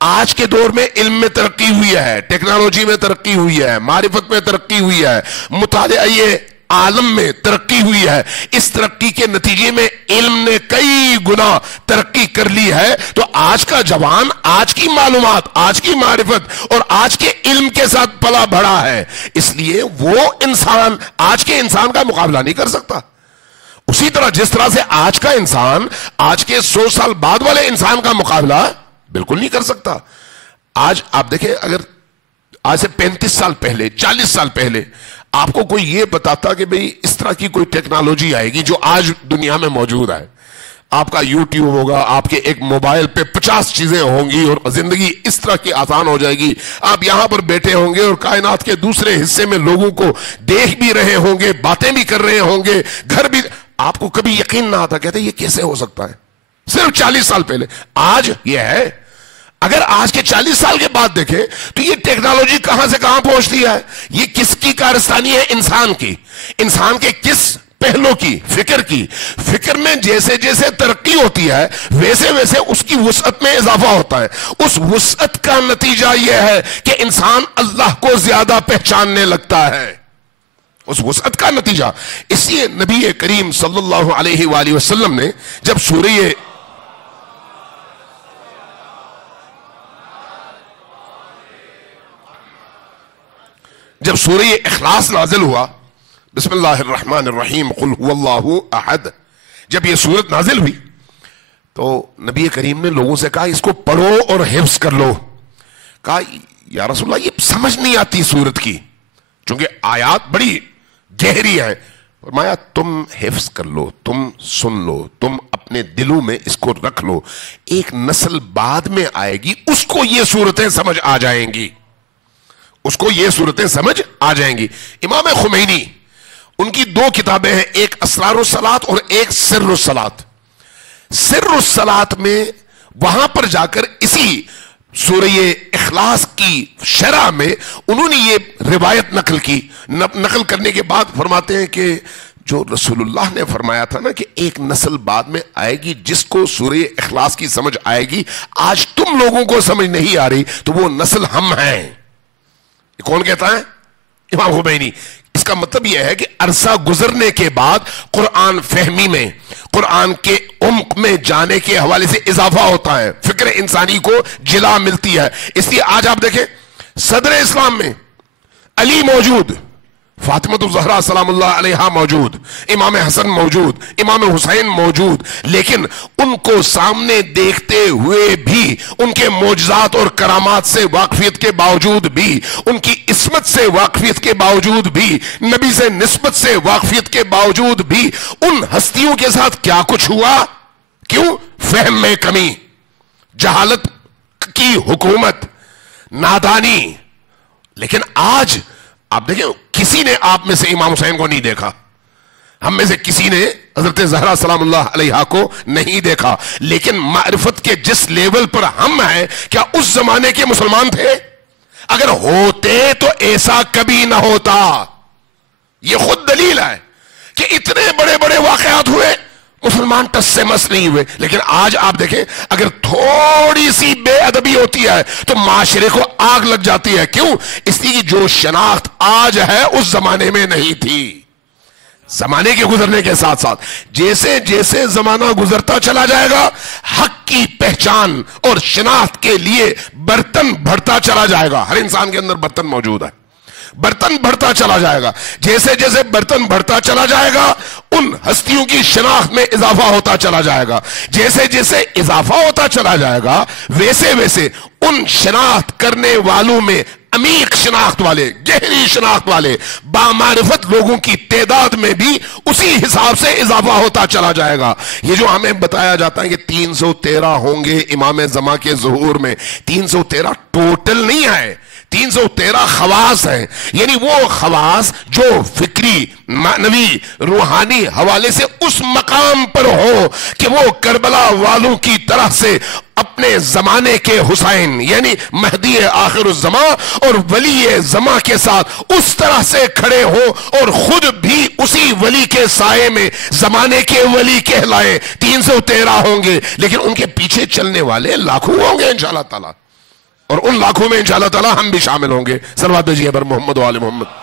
آج کے دور میں علم میں ترقی ہوئی ہے, ٹیکنالوجی میں ترقی ہوئی ہے, معرفت میں ترقی ہوئی ہے, مطالعہ یہ عالم میں ترقی ہوئی ہے، اس ترقی کے نتیجے میں علم نے کئی گنا ترقی کر لی ہے، تو آج کا جوان آج کی معلومات، آج کی معرفت اور آج کے علم کے ساتھ پلا بڑھا ہے، اس لیے وہ انسان آج کے انسان کا مقابلہ نہیں کر سکتا۔ اسی طرح جس طرح سے آج کا انسان آج کے 100 سال بعد والے انسان کا مقابلہ بالکل نہیں کر سکتا۔ آج آپ دیکھیں، اگر آج سے 35 سال پہلے، 40 سال پہلے آپ کو کوئی یہ بتاتا کہ بھئی اس طرح کی کوئی ٹیکنالوجی آئے گی جو آج دنیا میں موجود ہے، آپ کا یوٹیوب ہوگا، آپ کے ایک موبائل پہ 50 چیزیں ہوں گی اور زندگی اس طرح کی آسان ہو جائے گی، آپ یہاں پر بیٹھے ہوں گے اور کائنات کے دوسرے حصے میں لوگوں کو دیکھ بھی رہے ہوں گے، باتیں بھی کر رہے ہوں گے، گھر بھی، آپ کو کبھی یقین نہ آتا، کہتے یہ کیسے ہو سکتا ہے؟ صرف 40 سال پہلے۔ آج یہ ہے، اگر آج کے 40 سال کے بعد دیکھیں تو یہ ٹیکنالوجی کہاں سے کہاں پہنچتی ہے، یہ کس کی کارستانی ہے؟ انسان کی، انسان کے کس پہلو کی؟ فکر کی۔ فکر میں جیسے جیسے ترقی ہوتی ہے ویسے ویسے اس کی وسعت میں اضافہ ہوتا ہے، اس وسعت کا نتیجہ یہ ہے کہ انسان اللہ کو زیادہ پہچاننے لگتا ہے، اس وسعت کا نتیجہ۔ اس لیے نبی کریم صلی اللہ علیہ وآلہ وسلم نے جب سورہ اخلاص نازل ہوا، بسم اللہ الرحمن الرحیم قل هو اللہ احد، جب یہ سورت نازل ہوئی تو نبی کریم نے لوگوں سے کہا اس کو پڑھو اور حفظ کر لو۔ کہا یا رسول اللہ یہ سمجھ نہیں آتی سورت کی، چونکہ آیات بڑی گہری ہے۔ فرمایا تم حفظ کر لو، تم سن لو، تم اپنے دلوں میں اس کو رکھ لو، ایک نسل بعد میں آئے گی اس کو یہ سورتیں سمجھ آ جائیں گی، اس کو یہ صورتیں سمجھ آ جائیں گی۔ امام خمینی، ان کی 2 کتابیں ہیں، ایک اسرار الصلاۃ اور ایک سر الصلاۃ۔ سر الصلاۃ میں وہاں پر جا کر اسی سورہ اخلاص کی شرح میں انہوں نے یہ روایت نقل کی، نقل کرنے کے بعد فرماتے ہیں کہ جو رسول اللہ نے فرمایا تھا نا کہ ایک نسل بعد میں آئے گی جس کو سورہ اخلاص کی سمجھ آئے گی، آج تم لوگوں کو سمجھ نہیں آ رہی، تو وہ نسل ہم ہیں۔ کون کہتا ہے؟ امام خمینی۔ اس کا مطلب یہ ہے کہ عرصہ گزرنے کے بعد قرآن فہمی میں، قرآن کے عمق میں جانے کے حوالے سے اضافہ ہوتا ہے، فکر انسانی کو جلا ملتی ہے۔ اس لیے آج آپ دیکھیں صدر اسلام میں علی موجود، فاطمہ الزہرا سلام اللہ علیہا موجود، امام حسن موجود، امام حسین موجود، لیکن ان کو سامنے دیکھتے ہوئے بھی، ان کے معجزات اور کرامات سے واقفیت کے باوجود بھی، ان کی عصمت سے واقفیت کے باوجود بھی، نبی سے نسبت سے واقفیت کے باوجود بھی، ان ہستیوں کے ساتھ کیا کچھ ہوا؟ کیوں؟ فہم میں کمی، جہالت کی حکومت، نادانی۔ لیکن آج آپ دیکھیں کسی نے آپ میں سے امام حسین کو نہیں دیکھا، ہم میں سے کسی نے حضرت زہرا سلام اللہ علیہا کو نہیں دیکھا، لیکن معرفت کے جس لیول پر ہم ہیں، کیا اس زمانے کے مسلمان تھے؟ اگر ہوتے تو ایسا کبھی نہ ہوتا۔ یہ خود دلیل ہے کہ اتنے بڑے بڑے واقعات ہوئے، مسلمان ٹس سے مس نہیں ہوئے۔ لیکن آج آپ دیکھیں اگر تھوڑی سی بے ادبی ہوتی ہے تو معاشرے کو آگ لگ جاتی ہے۔ کیوں؟ اس لیے جو شناخت آج ہے اس زمانے میں نہیں تھی۔ زمانے کے گزرنے کے ساتھ ساتھ جیسے جیسے زمانہ گزرتا چلا جائے گا، حق کی پہچان اور شناخت کے لیے برتن بڑھتا چلا جائے گا۔ ہر انسان کے اندر برتن موجود ہے، برتن بڑھتا چلا جائے گا۔ جیسے جیسے برتن بڑھتا چلا جائے گا ان ہستیوں کی شناخت میں اضافہ ہوتا چلا جائے گا۔ جیسے جیسے اضافہ ہوتا چلا جائے گا ویسے ویسے ان شناخت کرنے والوں میں، عمیق شناخت والے، گہری شناخت والے، بامعرفت لوگوں کی تعداد میں بھی اسی حساب سے اضافہ ہوتا چلا جائے گا۔ یہ جو ہمیں بتایا جاتا ہے کہ 313 ہوں گے امام زمان کے ظہور میں، 313 ٹوٹل نہیں ہے، 313 خواص ہیں، یعنی وہ خواص جو فکری، معنوی، روحانی حوالے سے اس مقام پر ہو کہ وہ کربلا والوں کی طرح سے اپنے زمانے کے حسین یعنی مہدی آخر الزمان اور ولی زمان کے ساتھ اس طرح سے کھڑے ہو اور خود بھی اسی ولی کے سائے میں زمانے کے ولی کہلائے۔ 313 ہوں گے لیکن ان کے پیچھے چلنے والے لاکھوں ہوں گے انشاءاللہ تعالی، اور ان لاکھوں میں انشاءاللہ تعالی ہم بھی شامل ہوں گے۔ صلوات بھیجیے پر محمد و آل محمد۔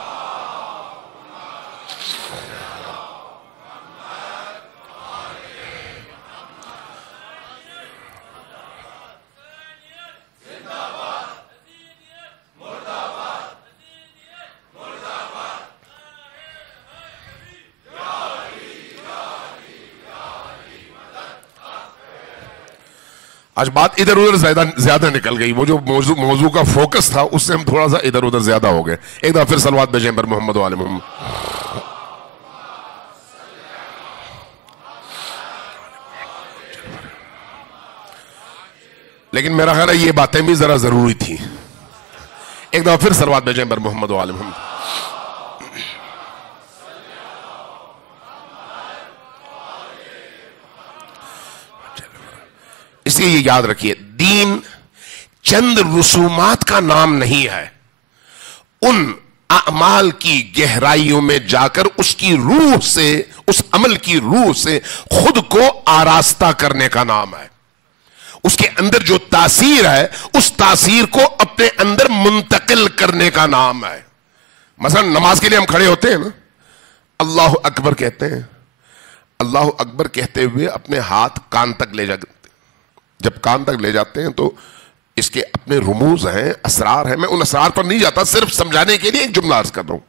آج بات ادھر ادھر زیادہ نکل گئی، وہ جو موضوع کا فوکس تھا اس سے ہم تھوڑا سا ادھر ادھر زیادہ ہو گئے. ایک دفعہ پھر صلوات بھیجیں پر محمد و آل محمد. لیکن میرا خیال ہے یہ باتیں بھی ذرا ضروری تھیں. ایک دفعہ پھر صلوات بھیجیں پر محمد و آل محمد. اس لیے یہ یاد رکھیے، دین چند رسومات کا نام نہیں ہے. ان اعمال کی گہرائیوں میں جا کر اس کی روح سے، اس عمل کی روح سے خود کو آراستہ کرنے کا نام ہے. اس کے اندر جو تاثیر ہے اس تاثیر کو اپنے اندر منتقل کرنے کا نام ہے. مثلا نماز کے لیے ہم کھڑے ہوتے ہیں نا، اللہ اکبر کہتے ہیں. اللہ اکبر کہتے ہوئے اپنے ہاتھ کان تک لے جاتے ہیں. جب کان تک لے جاتے ہیں تو اس کے اپنے رموز ہیں، اسرار ہیں. میں ان اسرار پر نہیں جاتا، صرف سمجھانے کے لیے ایک جملہ عرض کر رہا ہوں.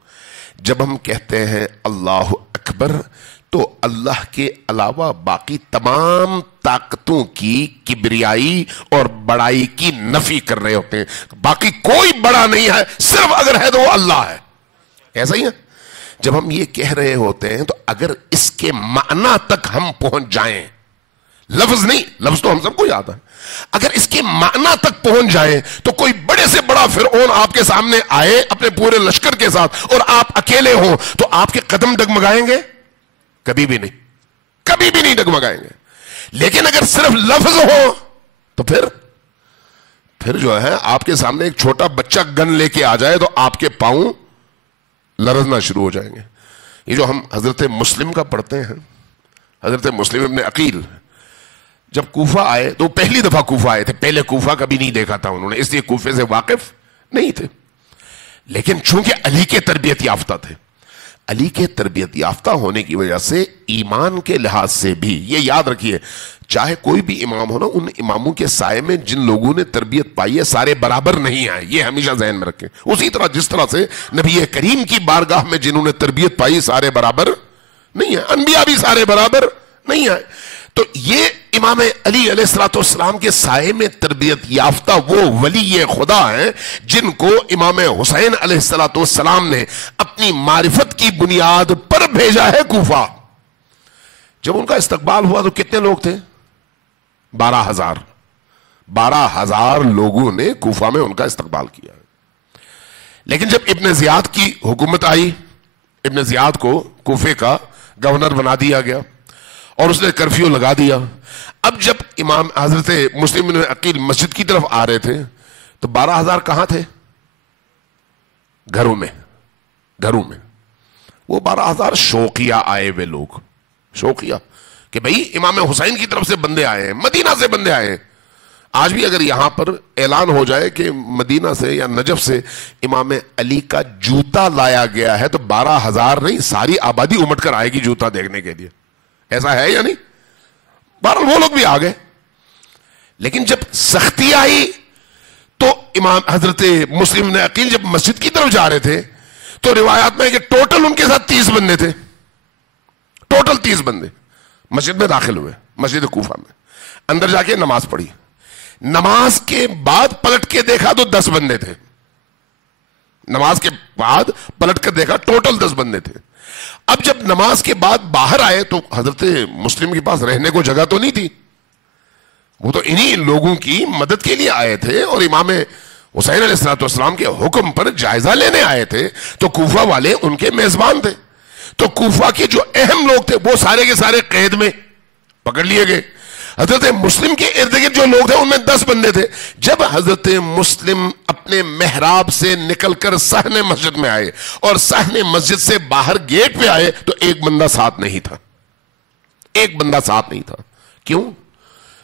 جب ہم کہتے ہیں اللہ اکبر تو اللہ کے علاوہ باقی تمام طاقتوں کی کبریائی اور بڑائی کی نفی کر رہے ہوتے ہیں. باقی کوئی بڑا نہیں ہے، صرف اگر ہے تو وہ اللہ ہے. ایسا ہی ہے. جب ہم یہ کہہ رہے ہوتے ہیں تو اگر اس کے معنی تک ہم پہنچ جائیں، لفظ نہیں، لفظ تو ہم سب کو یاد ہے، اگر اس کے معنی تک پہنچ جائیں تو کوئی بڑے سے بڑا فرعون آپ کے سامنے آئے اپنے پورے لشکر کے ساتھ اور آپ اکیلے ہوں تو آپ کے قدم ڈگمگائیں گے؟ کبھی بھی نہیں، کبھی بھی نہیں ڈگمگائیں گے. لیکن اگر صرف لفظ ہو تو پھر جو ہے آپ کے سامنے ایک چھوٹا بچہ گن لے کے آ جائے تو آپ کے پاؤں لرزنا شروع ہو جائیں گے. یہ جو ہم حضرت مسلم کا پڑھتے ہیں، حضرت مسلم ابن عقیل جب کوفہ آئے تو پہلی دفعہ کوفہ آئے تھے، پہلے کوفہ کبھی نہیں دیکھا تھا انہوں نے، اس لیے کوفے سے واقف نہیں تھے. لیکن چونکہ علی کے تربیت یافتہ تھے، علی کے تربیت یافتہ ہونے کی وجہ سے ایمان کے لحاظ سے بھی یہ یاد رکھیے، چاہے کوئی بھی امام ہو نا، ان اماموں کے سائے میں جن لوگوں نے تربیت پائی ہے سارے برابر نہیں آئے. یہ ہمیشہ ذہن میں رکھیں. اسی طرح جس طرح سے نبی کریم کی بارگاہ میں جنہوں نے تربیت پائی سارے برابر نہیں ہیں، انبیاء بھی سارے برابر نہیں آئے. تو یہ امام علی علیہ السلام کے سائے میں تربیت یافتہ وہ ولی خدا ہیں جن کو امام حسین علیہ السلام نے اپنی معرفت کی بنیاد پر بھیجا ہے کوفہ. جب ان کا استقبال ہوا تو کتنے لوگ تھے؟ 12,000 لوگوں نے کوفہ میں ان کا استقبال کیا. لیکن جب ابن زیاد کی حکومت آئی، ابن زیاد کو کوفے کا گورنر بنا دیا گیا اور اس نے کرفیو لگا دیا. اب جب امام حضرت مسلم بن عقیل مسجد کی طرف آ رہے تھے تو 12,000 کہاں تھے؟ گھروں میں. وہ 12,000 شوقیہ آئے ہوئے لوگ، شوقیہ کہ بھئی امام حسین کی طرف سے بندے آئے ہیں، مدینہ سے بندے آئے ہیں. آج بھی اگر یہاں پر اعلان ہو جائے کہ مدینہ سے یا نجف سے امام علی کا جوتا لایا گیا ہے تو 12,000 نہیں، ساری آبادی امٹ کر آئے گی جوتا دیکھنے کے لیے. ایسا ہے یا نہیں؟ بہرحال وہ لوگ بھی آ گئے. لیکن جب سختی آئی تو امام حضرت مسلم بن عقیل جب مسجد کی طرف جا رہے تھے تو روایات میں کہ ٹوٹل ان کے ساتھ 30 بندے تھے. ٹوٹل 30 بندے مسجد میں داخل ہوئے، مسجد کوفہ میں اندر جا کے نماز پڑھی. نماز کے بعد پلٹ کے دیکھا تو 10 بندے تھے. نماز کے بعد پلٹ کر دیکھا ٹوٹل 10 بندے تھے. اب جب نماز کے بعد باہر آئے تو حضرت مسلم کے پاس رہنے کو جگہ تو نہیں تھی، وہ تو انہی لوگوں کی مدد کے لیے آئے تھے اور امام حسین علیہ السلام کے حکم پر جائزہ لینے آئے تھے. تو کوفہ والے ان کے میزبان تھے. تو کوفہ کے جو اہم لوگ تھے وہ سارے کے سارے قید میں پکڑ لیے گئے. حضرت مسلم کے ارد گرد جو لوگ تھے ان میں 10 بندے تھے. جب حضرت مسلم اپنے محراب سے نکل کر صحن مسجد میں آئے اور صحن مسجد سے باہر گیٹ پہ آئے تو ایک بندہ ساتھ نہیں تھا. ایک بندہ ساتھ نہیں تھا. کیوں؟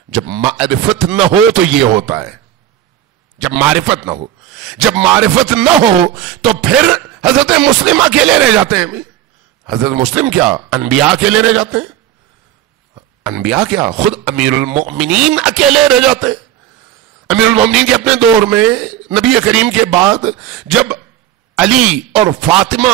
جب معرفت نہ ہو تو یہ ہوتا ہے. جب معرفت نہ ہو، جب معرفت نہ ہو تو پھر حضرت مسلم اکیلے رہ جاتے ہیں. حضرت مسلم کیا، انبیاء اکیلے رہ جاتے ہیں. انبیاء کیا، خود امیر المؤمنین اکیلے رہ جاتے ہیں. امیر المؤمنین کے اپنے دور میں نبی کریم کے بعد جب علی اور فاطمہ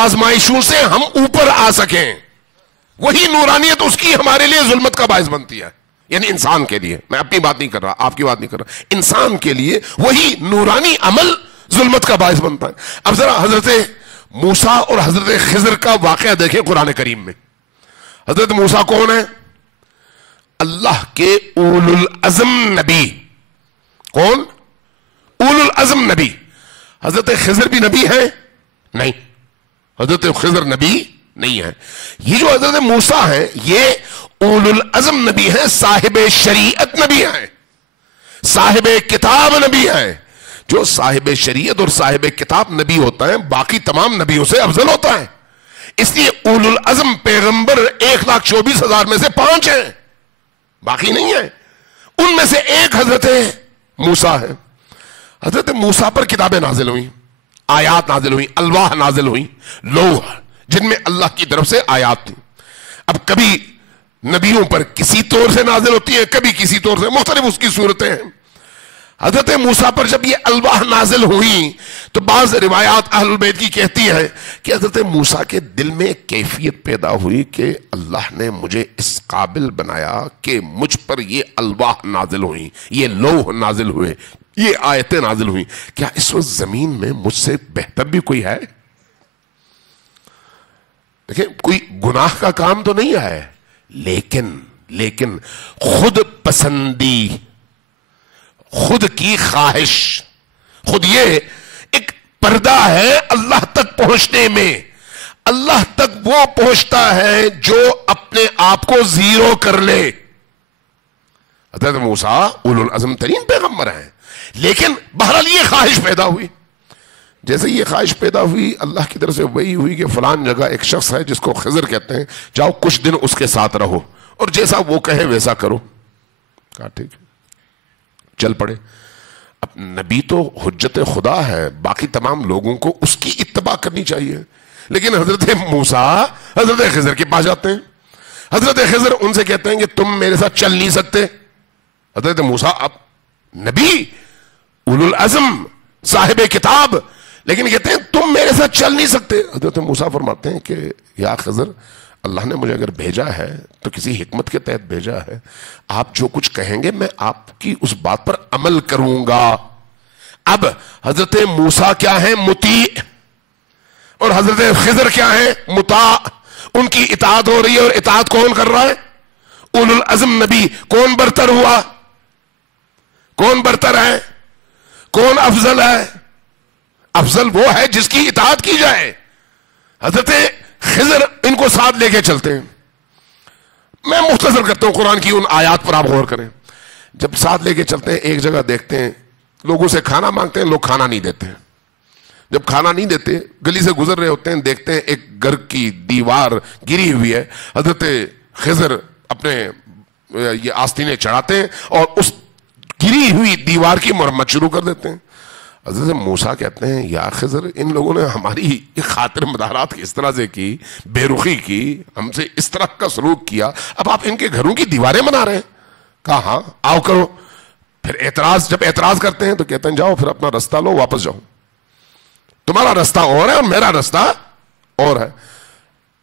آزمائشوں سے ہم اوپر آ سکیں. وہی نورانیت اس کی ہمارے لیے ظلمت کا باعث بنتی ہے. یعنی انسان کے لیے، میں اپنی بات نہیں کر رہا، آپ کی بات نہیں کر رہا، انسان کے لیے وہی نورانی عمل ظلمت کا باعث بنتا ہے. اب ذرا حضرت موسیٰ اور حضرت خضر کا واقعہ دیکھیں قرآن کریم میں. حضرت موسیٰ کون ہے؟ اللہ کے اولو العزم نبی. کون؟ اولو العزم نبی. حضرت خضر بھی نبی ہے؟ نہیں، حضرت خضر نبی نہیں ہے. یہ جو حضرت موسیٰ ہیں یہ اولو العزم نبی ہیں، صاحب شریعت نبی ہیں، صاحب کتاب نبی ہیں. جو صاحب شریعت اور صاحب کتاب نبی ہوتا ہے باقی تمام نبیوں سے افضل ہوتا ہے. اس لیے اولو العزم پیغمبر 1,24,000 میں سے 5 ہیں، باقی نہیں ہیں. ان میں سے ایک حضرت موسیٰ ہے. حضرت موسیٰ پر کتابیں نازل ہوئیں، آیات نازل ہوئیں، الواح نازل ہوئیں، لوح جن میں اللہ کی طرف سے آیات تھیں. اب کبھی نبیوں پر کسی طور سے نازل ہوتی ہے، کبھی کسی طور سے، مختلف اس کی صورتیں ہیں. حضرت موسیٰ پر جب یہ الواح نازل ہوئیں تو بعض روایات اہل بیت کی کہتی ہے کہ حضرت موسیٰ کے دل میں ایک کیفیت پیدا ہوئی کہ اللہ نے مجھے اس قابل بنایا کہ مجھ پر یہ الواح نازل ہوئیں، یہ لوح نازل ہوئے، یہ آیتیں نازل ہوئیں. کیا اس وقت زمین میں مجھ سے بہتر بھی کوئی ہے؟ دیکھیں کوئی گناہ کا کام تو نہیں ہے، لیکن خود پسندی، خود کی خواہش، خود یہ ایک پردہ ہے اللہ تک پہنچنے میں. اللہ تک وہ پہنچتا ہے جو اپنے آپ کو زیرو کر لے. حضرت موسیٰ اولو العزم ترین پیغمبر ہیں، لیکن بہرحال یہ خواہش پیدا ہوئی. جیسے یہ خواہش پیدا ہوئی اللہ کی طرف سے وہی ہوئی کہ فلان جگہ ایک شخص ہے جس کو خضر کہتے ہیں، جاؤ کچھ دن اس کے ساتھ رہو اور جیسا وہ کہے ویسا کرو. کہا ٹھیک ہے، چل پڑے. اب نبی تو حجت خدا ہے، باقی تمام لوگوں کو اس کی اتباع کرنی چاہیے. لیکن حضرت موسیٰ حضرت خضر کے پاس جاتے ہیں. حضرت خضر ان سے کہتے ہیں کہ تم میرے ساتھ چل نہیں سکتے. حضرت موسیٰ اب نبی، اولو العزم، صاحب کتاب، لیکن کہتے ہیں تم میرے ساتھ چل نہیں سکتے. حضرت موسیٰ فرماتے ہیں کہ یا خضر، اللہ نے مجھے اگر بھیجا ہے تو کسی حکمت کے تحت بھیجا ہے. آپ جو کچھ کہیں گے میں آپ کی اس بات پر عمل کروں گا. اب حضرت موسیٰ کیا ہیں؟ مطیع. اور حضرت خضر کیا ہیں؟ مطاع. ان کی اطاعت ہو رہی ہے، اور اطاعت کون کر رہا ہے؟ اولو العزم نبی. کون برتر ہوا؟ کون برتر ہے؟ کون افضل ہے؟ افضل وہ ہے جس کی اطاعت کی جائے. حضرت خضر ان کو ساتھ لے کے چلتے ہیں. میں مختصر کرتا ہوں قرآن کی ان آیات پر، آپ غور کریں. جب ساتھ لے کے چلتے ہیں ایک جگہ دیکھتے ہیں لوگوں سے کھانا مانگتے ہیں، لوگ کھانا نہیں دیتے ہیں. جب کھانا نہیں دیتے گلی سے گزر رہے ہوتے ہیں، دیکھتے ہیں ایک گھر کی دیوار گری ہوئی ہے. حضرت خضر اپنے یہ آستینیں چڑھاتے ہیں اور اس گری ہوئی دیوار کی مرمت شروع کر دیتے ہیں. حضرت موسیٰ کہتے ہیں یا خضر، ان لوگوں نے ہماری خاطر مدارات اس طرح سے کی، بے رخی کی، ہم سے اس طرح کا سلوک کیا، اب آپ ان کے گھروں کی دیواریں بنا رہے ہیں. کہا ہاں آؤ کرو. پھر جب اعتراض کرتے ہیں تو کہتے ہیں جاؤ پھر اپنا رستہ لو، واپس جاؤ. تمہارا رستہ اور ہے اور میرا رستہ اور ہے.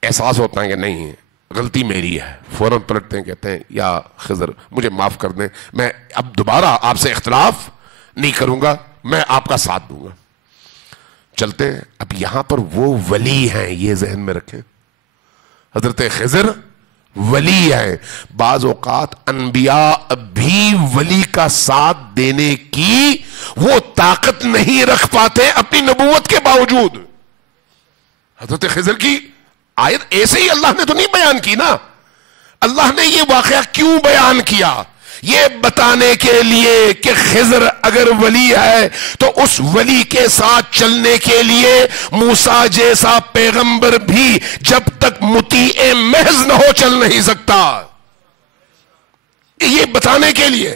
احساس ہوتا ہے کہ نہیں غلطی میری ہے. فوراً پلٹتے ہیں، کہتے ہیں یا خضر مجھے معاف کر دیں، میں اب دوبارہ آپ سے اختلاف نہیں کروں گا، میں آپ کا ساتھ دوں گا. چلتے ہیں. اب یہاں پر وہ ولی ہیں، یہ ذہن میں رکھیں. حضرت خضر ولی ہیں. بعض اوقات انبیاء بھی ولی کا ساتھ دینے کی وہ طاقت نہیں رکھ پاتے اپنی نبوت کے باوجود. حضرت خضر کی آیت ایسے ہی اللہ نے تو نہیں بیان کی نا. اللہ نے یہ واقعہ کیوں بیان کیا؟ یہ بتانے کے لیے کہ خضر اگر ولی ہے تو اس ولی کے ساتھ چلنے کے لیے موسیٰ جیسا پیغمبر بھی جب تک مطیع محض نہ ہو چل نہیں سکتا. یہ بتانے کے لیے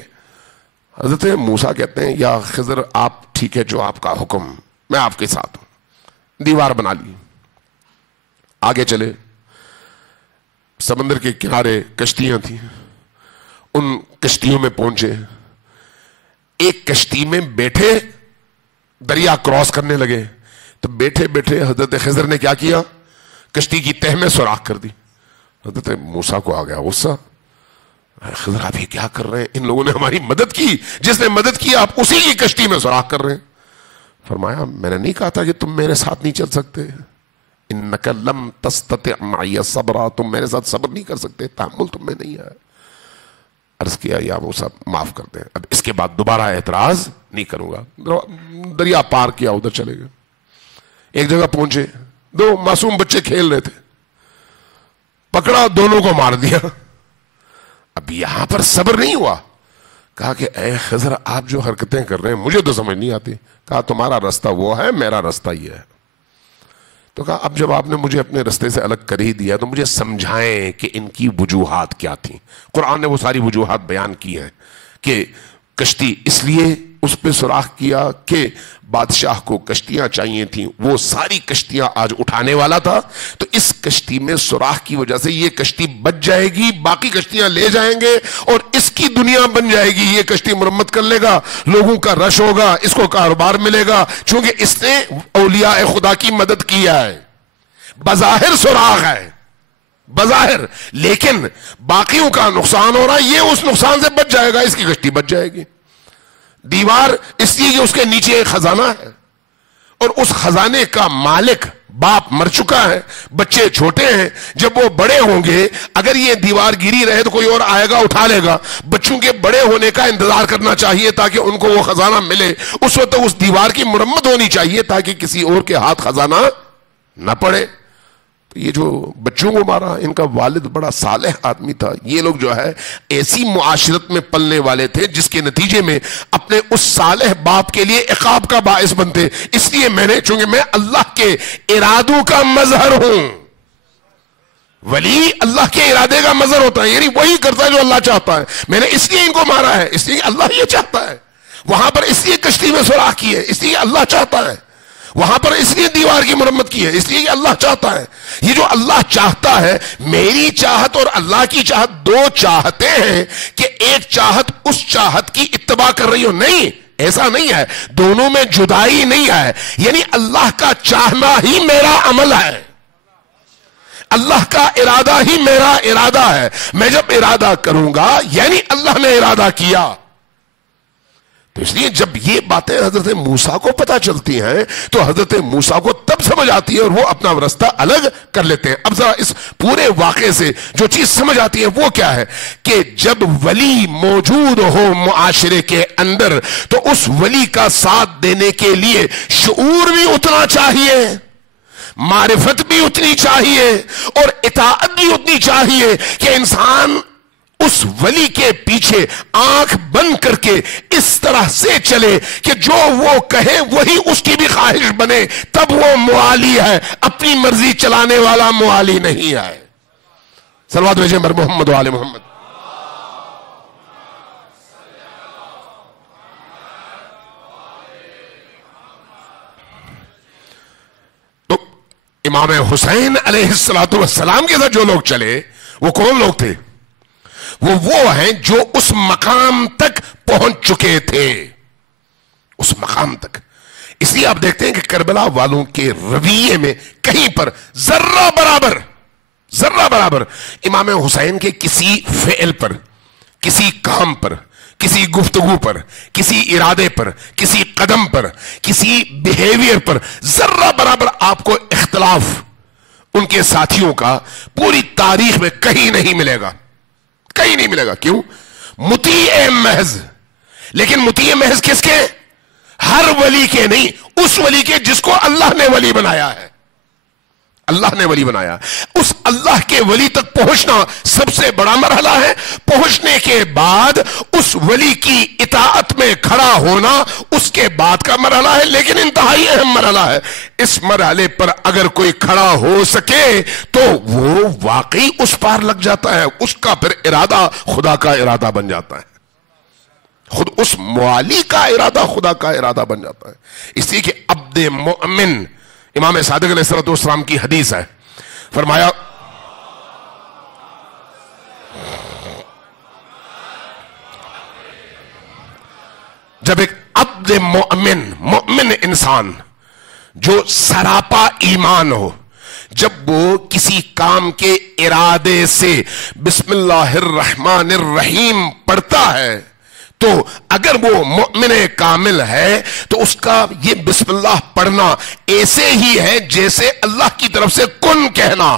حضرت موسیٰ کہتے ہیں یا خضر آپ ٹھیک ہے، جو آپ کا حکم، میں آپ کے ساتھ ہوں. دیوار بنا لی، آگے چلے. سمندر کے کنارے کشتیاں تھیں، ان کشتیوں میں پہنچے. ایک کشتی میں بیٹھے دریا کراس کرنے لگے. تو بیٹھے بیٹھے حضرت خضر نے کیا کیا؟ کشتی کی تہ میں سوراخ کر دی. حضرت موسیٰ کو آ گیا غصہ. خضر آپ یہ کیا کر رہے ہیں؟ ان لوگوں نے ہماری مدد کی، جس نے مدد کی آپ اسی کی کشتی میں سوراخ کر رہے ہیں. فرمایا میں نے نہیں کہا تھا کہ تم میرے ساتھ نہیں چل سکتے؟ انک لم تستطع معی صبرا، تم میرے ساتھ صبر نہیں کر سکتے، تحمل تم میں نہیں ہے. عرض کیا یا موسیٰ معاف کر دیں، اب اس کے بعد دوبارہ اعتراض نہیں کروں گا. دریا پار کیا، ادھر چلے گئے. ایک جگہ پہنچے، دو معصوم بچے کھیل رہے تھے، پکڑا دونوں کو مار دیا. اب یہاں پر صبر نہیں ہوا. کہا کہ اے خضر آپ جو حرکتیں کر رہے ہیں مجھے تو سمجھ نہیں آتی. کہا تمہارا رستہ وہ ہے، میرا رستہ یہ ہے. تو کہا اب جب آپ نے مجھے اپنے رستے سے الگ کر ہی دیا تو مجھے سمجھائیں کہ ان کی وجوہات کیا تھیں. قرآن نے وہ ساری وجوہات بیان کی ہیں کہ کشتی اس لیے اس پہ سوراخ کیا کہ بادشاہ کو کشتیاں چاہیے تھیں، وہ ساری کشتیاں آج اٹھانے والا تھا، تو اس کشتی میں سوراخ کی وجہ سے یہ کشتی بچ جائے گی، باقی کشتیاں لے جائیں گے اور اس کی دنیا بن جائے گی. یہ کشتی مرمت کر لے گا، لوگوں کا رش ہوگا، اس کو کاروبار ملے گا، چونکہ اس نے اولیاء خدا کی مدد کیا ہے. بظاہر سوراخ ہے، بظاہر، لیکن باقیوں کا نقصان ہو رہا ہے، یہ اس نقصان سے بچ جائے گا، اس کی کشتی بچ جائے گی. دیوار اس لیے کہ اس کے نیچے ایک خزانہ ہے اور اس خزانے کا مالک باپ مر چکا ہے، بچے چھوٹے ہیں، جب وہ بڑے ہوں گے اگر یہ دیوار گری رہے تو کوئی اور آئے گا اٹھا لے گا. بچوں کے بڑے ہونے کا انتظار کرنا چاہیے تاکہ ان کو وہ خزانہ ملے. اس وقت اس دیوار کی مرمت ہونی چاہیے تاکہ کسی اور کے ہاتھ خزانہ نہ پڑے. تو یہ جو بچوں کو مارا، ان کا والد بڑا صالح آدمی تھا. یہ لوگ جو ہے ایسی معاشرت میں پلنے والے تھے جس کے نتیجے میں اپنے اس صالح باپ کے لیے عقاب کا باعث بنتے. اس لیے میں نے، چونکہ میں اللہ کے ارادوں کا مظہر ہوں، ولی اللہ کے ارادے کا مظہر ہوتا ہے، یعنی وہی کرتا ہے جو اللہ چاہتا ہے. میں نے اس لیے ان کو مارا ہے، اس لیے اللہ یہ چاہتا ہے. وہاں پر اس لیے کشتی میں سوراخ کی ہے، اس لیے اللہ چاہتا ہے. وہاں پر اس لیے دیوار کی مرمت کی ہے، اس لیے کہ اللہ چاہتا ہے. یہ جو اللہ چاہتا ہے، میری چاہت اور اللہ کی چاہت دو چاہتے ہیں کہ ایک چاہت اس چاہت کی اتباع کر رہی ہو. نہیں، ایسا نہیں ہے، دونوں میں جدائی نہیں ہے. یعنی اللہ کا چاہنا ہی میرا عمل ہے، اللہ کا ارادہ ہی میرا ارادہ ہے. میں جب ارادہ کروں گا یعنی اللہ نے ارادہ کیا. تو اس لیے جب یہ باتیں حضرت موسیٰ کو پتہ چلتی ہیں تو حضرت موسیٰ کو تب سمجھ آتی ہے اور وہ اپنا رستہ الگ کر لیتے ہیں. اب ذرا اس پورے واقعے سے جو چیز سمجھ آتی ہے وہ کیا ہے کہ جب ولی موجود ہو معاشرے کے اندر تو اس ولی کا ساتھ دینے کے لیے شعور بھی اتنا چاہیے، معرفت بھی اتنی چاہیے اور اطاعت بھی اتنی چاہیے کہ انسان اس ولی کے پیچھے آنکھ بند کر کے اس طرح سے چلے کہ جو وہ کہے وہی اس کی بھی خواہش بنے. تب وہ موالی ہے، اپنی مرضی چلانے والا موالی نہیں ہے. صلوات بھیجیں بر محمد و آل محمد. تو امام حسین علیہ السلام کے ساتھ جو لوگ چلے وہ کون لوگ تھے؟ وہ ہیں جو اس مقام تک پہنچ چکے تھے، اس مقام تک. اس لیے آپ دیکھتے ہیں کہ کربلا والوں کے رویے میں کہیں پر ذرہ برابر امام حسین کے کسی فعل پر، کسی کام پر، کسی گفتگو پر، کسی ارادے پر، کسی قدم پر، کسی بیہیویئر پر ذرہ برابر آپ کو اختلاف ان کے ساتھیوں کا پوری تاریخ میں کہیں نہیں ملے گا، کہیں نہیں ملے گا. کیوں؟ مطیع محض. لیکن مطیع محض کس کے؟ ہر ولی کے نہیں، اس ولی کے جس کو اللہ نے ولی بنایا ہے. اللہ نے ولی بنایا. اس اللہ کے ولی تک پہنچنا سب سے بڑا مرحلہ ہے. پہنچنے کے بعد اس ولی کی اطاعت میں کھڑا ہونا اس کے بعد کا مرحلہ ہے، لیکن انتہائی اہم مرحلہ ہے. اس مرحلے پر اگر کوئی کھڑا ہو سکے تو وہ واقعی اس پار لگ جاتا ہے، اس کا پھر ارادہ خدا کا ارادہ بن جاتا ہے، خود اس موالی کا ارادہ خدا کا ارادہ بن جاتا ہے. اس لیے کہ عبد مؤمن، امام صادق علیہ السلام کی حدیث ہے، فرمایا جب ایک عبد مؤمن انسان جو سراپا ایمان ہو، جب وہ کسی کام کے ارادے سے بسم اللہ الرحمن الرحیم پڑھتا ہے تو اگر وہ مؤمن کامل ہے تو اس کا یہ بسم اللہ پڑھنا ایسے ہی ہے جیسے اللہ کی طرف سے کن کہنا.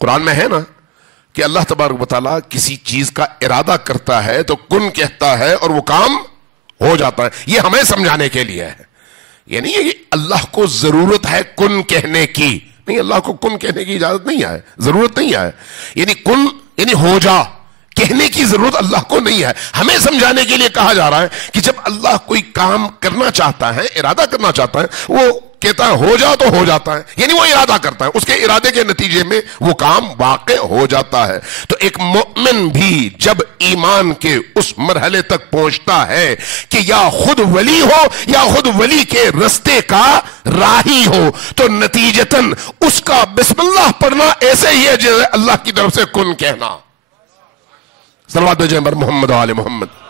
قرآن میں ہے نا کہ اللہ تبارک و تعالیٰ کسی چیز کا ارادہ کرتا ہے تو کن کہتا ہے اور وہ کام ہو جاتا ہے. یہ ہمیں سمجھانے کے لیے ہے، یعنی اللہ کو ضرورت ہے کن کہنے کی نہیں، اللہ کو کن کہنے کی اجازت نہیں ہے، ضرورت نہیں ہے. یعنی کن یعنی ہو جا کہنے کی ضرورت اللہ کو نہیں ہے. ہمیں سمجھانے کے لیے کہا جا رہا ہے کہ جب اللہ کوئی کام کرنا چاہتا ہے، ارادہ کرنا چاہتا ہے، وہ کہتا ہے ہو جا تو ہو جاتا ہے، یعنی وہ ارادہ کرتا ہے، اس کے ارادے کے نتیجے میں وہ کام واقع ہو جاتا ہے. تو ایک مومن بھی جب ایمان کے اس مرحلے تک پہنچتا ہے کہ یا خود ولی ہو یا خود ولی کے رستے کا راہی ہو، تو نتیجتاً اس کا بسم اللہ پڑھنا ایسے ہی ہے جیسے اللہ کی طرف سے کن کہنا. صلوات بھیجیں بر محمد و آل محمد.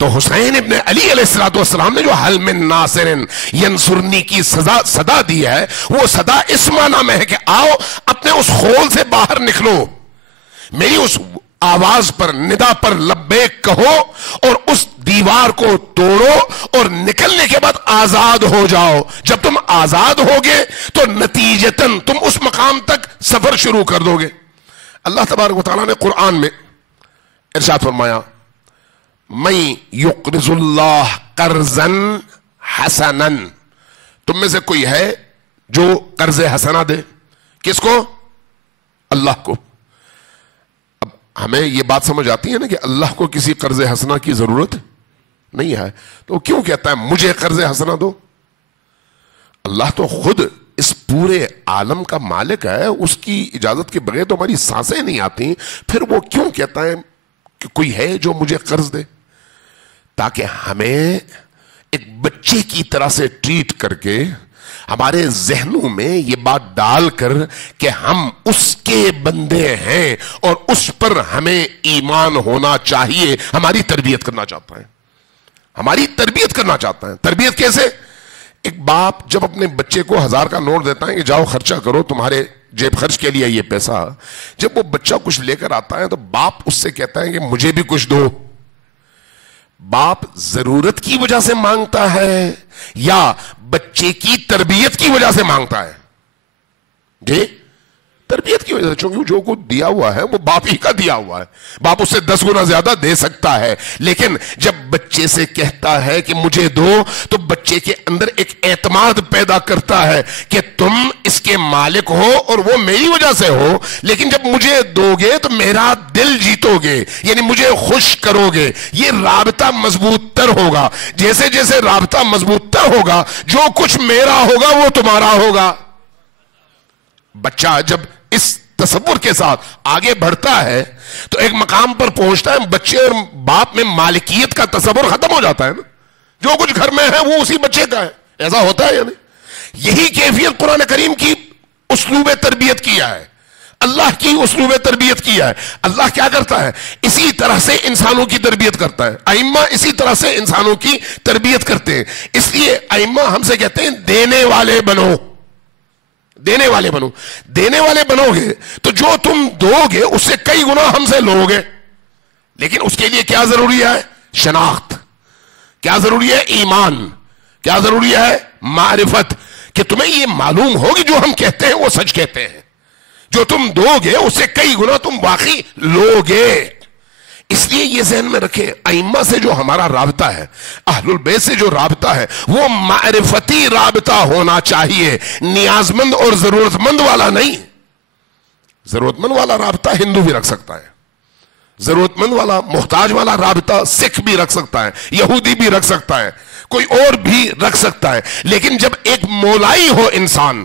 تو حسین ابن علی علیہ السلام نے جو حل من ناصر ینصرنی کی صدا دی ہے، وہ صدا اس معنی میں ہے کہ آؤ اپنے اس خول سے باہر نکلو، میری اس آواز پر ندا پر لبیک کہو اور اس دیوار کو توڑو اور نکلنے کے بعد آزاد ہو جاؤ. جب تم آزاد ہوگے تو نتیجتاً تم اس مقام تک سفر شروع کر دو گے. اللہ تبارک و تعالیٰ نے قرآن میں ارشاد فرمایا من یقرض اللہ قرضا حسنا، تم میں سے کوئی ہے جو قرض حسنہ دے. کس کو؟ اللہ کو. اب ہمیں یہ بات سمجھ آتی ہے نا کہ اللہ کو کسی قرض حسنہ کی ضرورت نہیں ہے، تو کیوں کہتا ہے مجھے قرض حسنہ دو؟ اللہ تو خود اس پورے عالم کا مالک ہے، اس کی اجازت کے بغیر تو ہماری سانسیں نہیں آتی، پھر وہ کیوں کہتا ہے کہ کوئی ہے جو مجھے قرض دے؟ تاکہ ہمیں ایک بچے کی طرح سے ٹریٹ کر کے ہمارے ذہنوں میں یہ بات ڈال کر کہ ہم اس کے بندے ہیں اور اس پر ہمیں ایمان ہونا چاہیے. ہماری تربیت کرنا چاہتا ہے، ہماری تربیت کرنا چاہتا ہے. تربیت کیسے؟ ایک باپ جب اپنے بچے کو 1000 کا نوٹ دیتا ہے کہ جاؤ خرچہ کرو، تمہارے جیب خرچ کے لیے یہ پیسہ، جب وہ بچہ کچھ لے کر آتا ہے تو باپ اس سے کہتا ہے کہ مجھے بھی کچھ دو. باپ ضرورت کی وجہ سے مانگتا ہے یا بچے کی تربیت کی وجہ سے مانگتا ہے؟ جی تربیت کی وجہ سے، چونکہ جو کچھ دیا ہوا ہے وہ باپ ہی کا دیا ہوا ہے. باپ اس سے 10 گنا زیادہ دے سکتا ہے، لیکن جب بچے سے کہتا ہے کہ مجھے دو تو بچے کے اندر ایک اعتماد پیدا کرتا ہے کہ تم اس کے مالک ہو اور وہ میری وجہ سے ہو، لیکن جب مجھے دو گے تو میرا دل جیتو گے، یعنی مجھے خوش کرو گے. یہ رابطہ مضبوط تر ہوگا. جیسے جیسے رابطہ مضبوط تر ہوگا، جو کچھ میرا ہوگا وہ تمہارا ہوگا. بچہ جب اس تصور کے ساتھ آگے بڑھتا ہے تو ایک مقام پر پہنچتا ہے، بچے اور باپ میں مالکیت کا تصور ختم ہو جاتا ہے نا. جو کچھ گھر میں ہے وہ اسی بچے کا ہے. ایسا ہوتا ہے یا نہیں؟ یہی کیفیت قرآن کریم کی اسلوب تربیت کیا ہے، اللہ کی اسلوب تربیت کیا ہے. اللہ کیا کرتا ہے؟ اسی طرح سے انسانوں کی تربیت کرتا ہے. ائمہ اسی طرح سے انسانوں کی تربیت کرتے ہیں. اس لیے ائمہ ہم سے کہتے ہیں دینے والے بنو، دینے والے بنو. دینے والے بنو گے تو جو تم دو گے اس سے کئی گنا ہم سے لو گے. لیکن اس کے لیے کیا ضروری ہے؟ شناخت. کیا ضروری ہے؟ ایمان. کیا ضروری ہے؟ معرفت. کہ تمہیں یہ معلوم ہوگی جو ہم کہتے ہیں وہ سچ کہتے ہیں. جو تم دو گے اس سے کئی گنا تم واقعی لو گے. اس لیے یہ ذہن میں رکھیں، ائمہ سے جو ہمارا رابطہ ہے، اہل البیت سے جو رابطہ ہے، وہ معرفتی رابطہ ہونا چاہیے، نیاز مند اور ضرورت مند والا نہیں. ضرورت مند والا رابطہ ہندو بھی رکھ سکتا ہے، ضرورت مند والا محتاج والا رابطہ سکھ بھی رکھ سکتا ہے، یہودی بھی رکھ سکتا ہے، کوئی اور بھی رکھ سکتا ہے. لیکن جب ایک مولائی ہو انسان،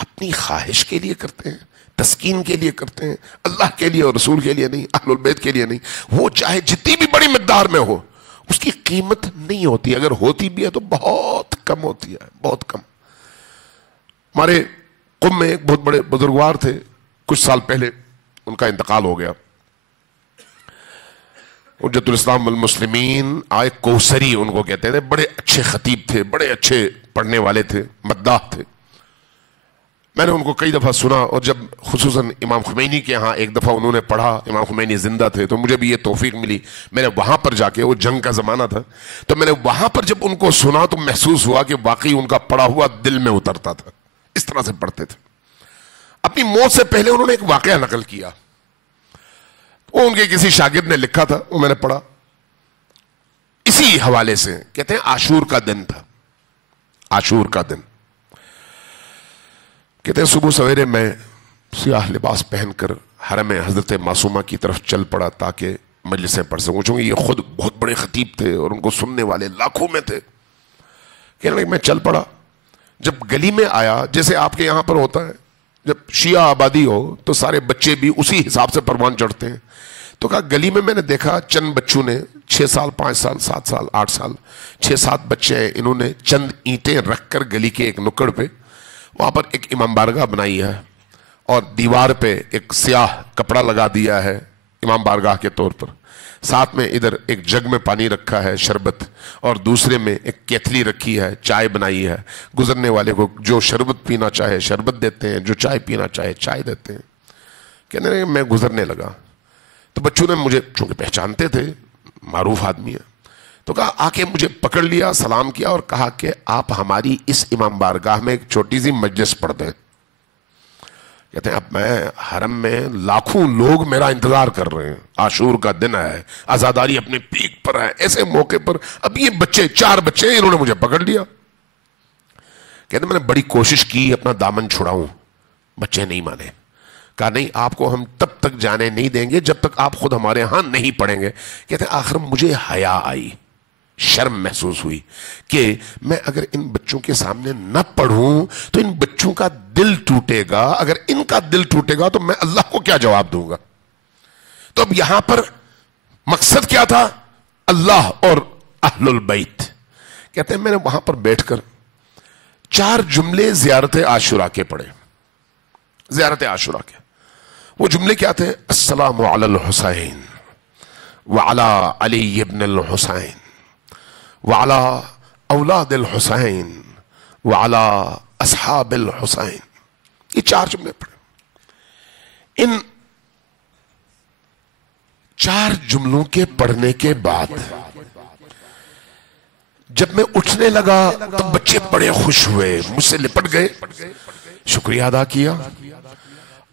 اپنی خواہش کے لیے کرتے ہیں، تسکین کے لیے کرتے ہیں، اللہ کے لیے اور رسول کے لیے نہیں، اہل البیت کے لیے نہیں. وہ چاہے جتنی بھی بڑی مقدار میں ہو، اس کی قیمت نہیں ہوتی، اگر ہوتی بھی ہے تو بہت کم ہوتی ہے، بہت کم. ہمارے قم میں ایک بہت بڑے بزرگوار تھے، کچھ سال پہلے ان کا انتقال ہو گیا. حجت الاسلام والمسلمین آئے کوثری ان کو کہتے تھے، بڑے اچھے خطیب تھے، بڑے اچھے پڑھنے والے تھے، مداح تھے. میں نے ان کو کئی دفعہ سنا، اور جب خصوصاً امام خمینی کے ہاں ایک دفعہ انہوں نے پڑھا، امام خمینی زندہ تھے، تو مجھے بھی یہ توفیق ملی. میں نے وہاں پر جا کے، وہ جنگ کا زمانہ تھا، تو میں نے وہاں پر جب ان کو سنا تو محسوس ہوا کہ واقعی ان کا پڑھا ہوا دل میں اترتا تھا. اس طرح سے پڑھتے تھے. اپنی موت سے پہلے انہوں نے ایک واقعہ نقل کیا، وہ ان کے کسی شاگرد نے لکھا تھا، وہ میں نے پڑھا اسی حوالے سے. کہتے ہیں عاشور کا دن تھا، عاشور کا دن. کہتے ہیں صبح سویرے میں سیاہ لباس پہن کر حرم حضرت معصومہ کی طرف چل پڑا تاکہ مجلسیں پڑھ سکوں. چونکہ یہ خود بہت بڑے خطیب تھے اور ان کو سننے والے لاکھوں میں تھے. کہنے لگے میں چل پڑا. جب گلی میں آیا، جیسے آپ کے یہاں پر ہوتا ہے جب شیعہ آبادی ہو تو سارے بچے بھی اسی حساب سے پروان چڑھتے ہیں، تو کہا گلی میں نے دیکھا چند بچوں نے 6 سال 5 سال 7 سال 8 سال 6-7 بچے ہیں، انہوں نے چند اینٹیں رکھ کر گلی کے ایک نکڑ پہ وہاں پر ایک امام بارگاہ بنائی ہے، اور دیوار پہ ایک سیاہ کپڑا لگا دیا ہے امام بارگاہ کے طور پر. ساتھ میں ادھر ایک جگ میں پانی رکھا ہے شربت، اور دوسرے میں ایک کیتلی رکھی ہے، چائے بنائی ہے. گزرنے والے کو جو شربت پینا چاہے شربت دیتے ہیں، جو چائے پینا چاہے چائے دیتے ہیں. کہنے لگے میں گزرنے لگا تو بچوں نے مجھے چونکہ پہچانتے تھے، معروف آدمی ہے، تو کہا آ کے مجھے پکڑ لیا، سلام کیا اور کہا کہ آپ ہماری اس امام بارگاہ میں ایک چھوٹی سی مجلس پڑھ دیں. کہتے ہیں اب میں حرم میں لاکھوں لوگ میرا انتظار کر رہے ہیں، عاشور کا دن ہے، عزاداری اپنے پیک پر ہے، ایسے موقع پر اب یہ بچے 4 بچے انہوں نے مجھے پکڑ لیا. کہتے ہیں میں نے بڑی کوشش کی اپنا دامن چھڑاؤں، بچے نہیں مانے. کہا نہیں، آپ کو ہم تب تک جانے نہیں دیں گے جب تک آپ خود ہمارے ہاں نہیں پڑھیں گے. کہتے ہیں آخر مجھے حیا آئی، شرم محسوس ہوئی کہ میں اگر ان بچوں کے سامنے نہ پڑھوں تو ان بچوں کا دل ٹوٹے گا، اگر ان کا دل ٹوٹے گا تو میں اللہ کو کیا جواب دوں گا. تو اب یہاں پر مقصد کیا تھا؟ اللہ اور اہل البیت. کہتے ہیں میں نے وہاں پر بیٹھ کر 4 جملے زیارت عاشورہ کے پڑھے. زیارت عاشورہ کے وہ جملے کیا تھے؟ السلام علی الحسین وعلی علی ابن الحسین وعلی اولاد الحسین وعلی اصحاب الحسین. یہ 4 جملے پڑھے. ان 4 جملوں کے پڑھنے کے بعد جب میں اٹھنے لگا تو بچے بڑے خوش ہوئے، مجھ سے لپٹ گئے، شکریہ ادا کیا.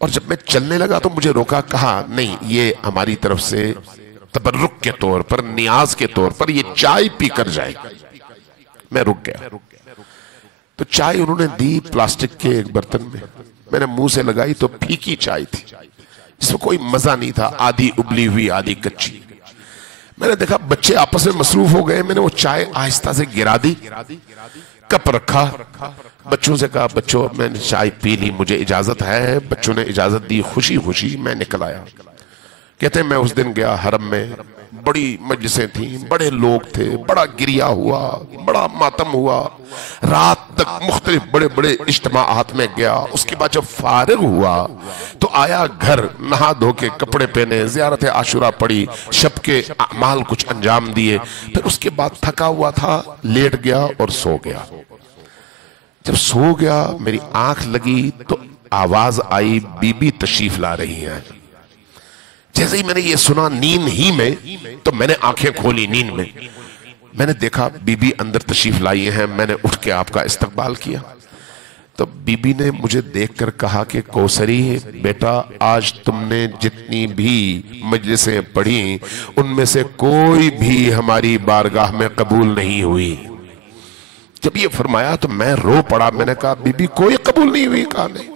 اور جب میں چلنے لگا تو مجھے روکا، کہا نہیں، یہ ہماری طرف سے تبرک کے طور پر، نیاز کے طور پر یہ چائے پی کر جائے. میں رک گیا. تو چائے انہوں نے دی پلاسٹک کے ایک برتن میں نے منہ سے لگائی تو پھیکی چائے تھی، اس میں کوئی مزہ نہیں تھا، آدھی ابلی ہوئی آدھی کچی. میں نے دیکھا بچے آپس میں مصروف ہو گئے. میں نے وہ چائے آہستہ سے گرا دی، کپ رکھا، بچوں سے کہا بچوں میں نے چائے پی لی، مجھے اجازت ہے. بچوں نے اجازت دی، خوشی خوشی میں نکل آیا. کہتے ہیں میں اس دن گیا حرم میں، بڑی مجلسیں تھیں، بڑے لوگ تھے، بڑا گریا ہوا، بڑا ماتم ہوا، رات تک مختلف بڑے بڑے اجتماعات میں گیا. اس کے بعد جب فارغ ہوا تو آیا گھر، نہا دھو کے کپڑے پہنے، زیارت عاشورہ پڑھی، شب کے اعمال کچھ انجام دیے، پھر اس کے بعد تھکا ہوا تھا، لیٹ گیا اور سو گیا. جب سو گیا میری آنکھ لگی تو آواز آئی بی بی تشریف لا رہی ہیں. جیسے ہی میں نے یہ سنا نیند ہی میں، تو میں نے آنکھیں کھولی نیند میں نے دیکھا بی بی اندر تشریف لائی ہیں. میں نے اٹھ کے آپ کا استقبال کیا تو بی بی نے مجھے دیکھ کر کہا کہ کوثری بیٹا، آج تم نے جتنی بھی مجلسیں پڑھی ان میں سے کوئی بھی ہماری بارگاہ میں قبول نہیں ہوئی. جب یہ فرمایا تو میں رو پڑا. میں نے کہا بی بی کوئی قبول نہیں ہوئی. کہا نہیں.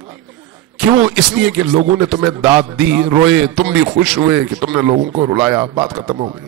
کیوں؟ اس لیے کہ لوگوں نے تمہیں داد دی، روئے، تم بھی خوش ہوئے کہ تم نے لوگوں کو رلایا، بات ختم ہو گئی.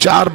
4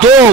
2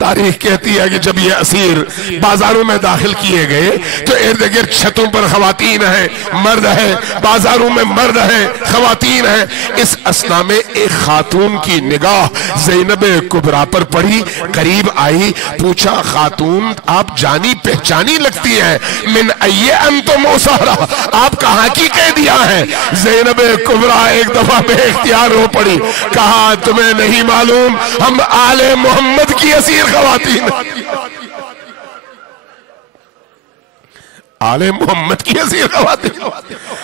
تاریخ کہتی ہے کہ جب یہ اسیر بازاروں میں داخل کیے گئے تو ارد گرد چھتوں پر خواتین ہیں، مرد ہیں، بازاروں میں مرد ہیں، خواتین ہیں۔ اس اثنا میں ایک خاتون کی نگاہ زینب کبریٰ پر پڑی، قریب آئی، پوچھا خاتون آپ جانی پہچانی لگتی ہیں، من ای انتم اسارا، آپ کہاں کی قیدیاں ہیں؟ زینب کبریٰ ایک دفعہ بے اختیار ہو پڑی، کہا تمہیں نہیں معلوم ہم آل محمد کی اسیر خواتین، آل محمد کی اسیر خواتین،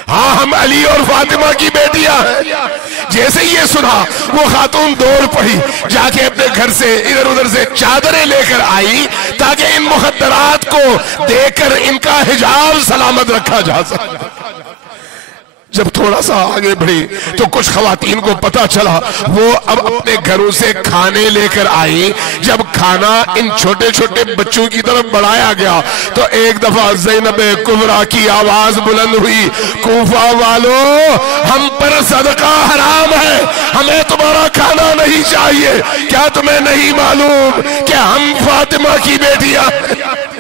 ہاں ہم علی اور فاطمہ کی بیٹیاں ہیں۔ جیسے یہ سنا وہ خاتون دوڑ پڑی، جا کے اپنے گھر سے ادھر ادھر سے چادریں لے کر آئی تاکہ ان مخدرات کو دے کر ان کا حجاب سلامت رکھا جا سکے۔ جب تھوڑا سا آگے بڑھی تو کچھ خواتین کو پتا چلا، وہ اب اپنے گھروں سے کھانے لے کر آئی۔ جب کھانا ان چھوٹے چھوٹے بچوں کی طرف بڑھایا گیا تو ایک دفعہ زینب کبریٰ کی آواز بلند ہوئی، کوفہ والو ہم پر صدقہ حرام ہے، ہمیں تمہارا کھانا نہیں چاہیے، کیا تمہیں نہیں معلوم کہ ہم فاطمہ کی بیٹیاں ہیں؟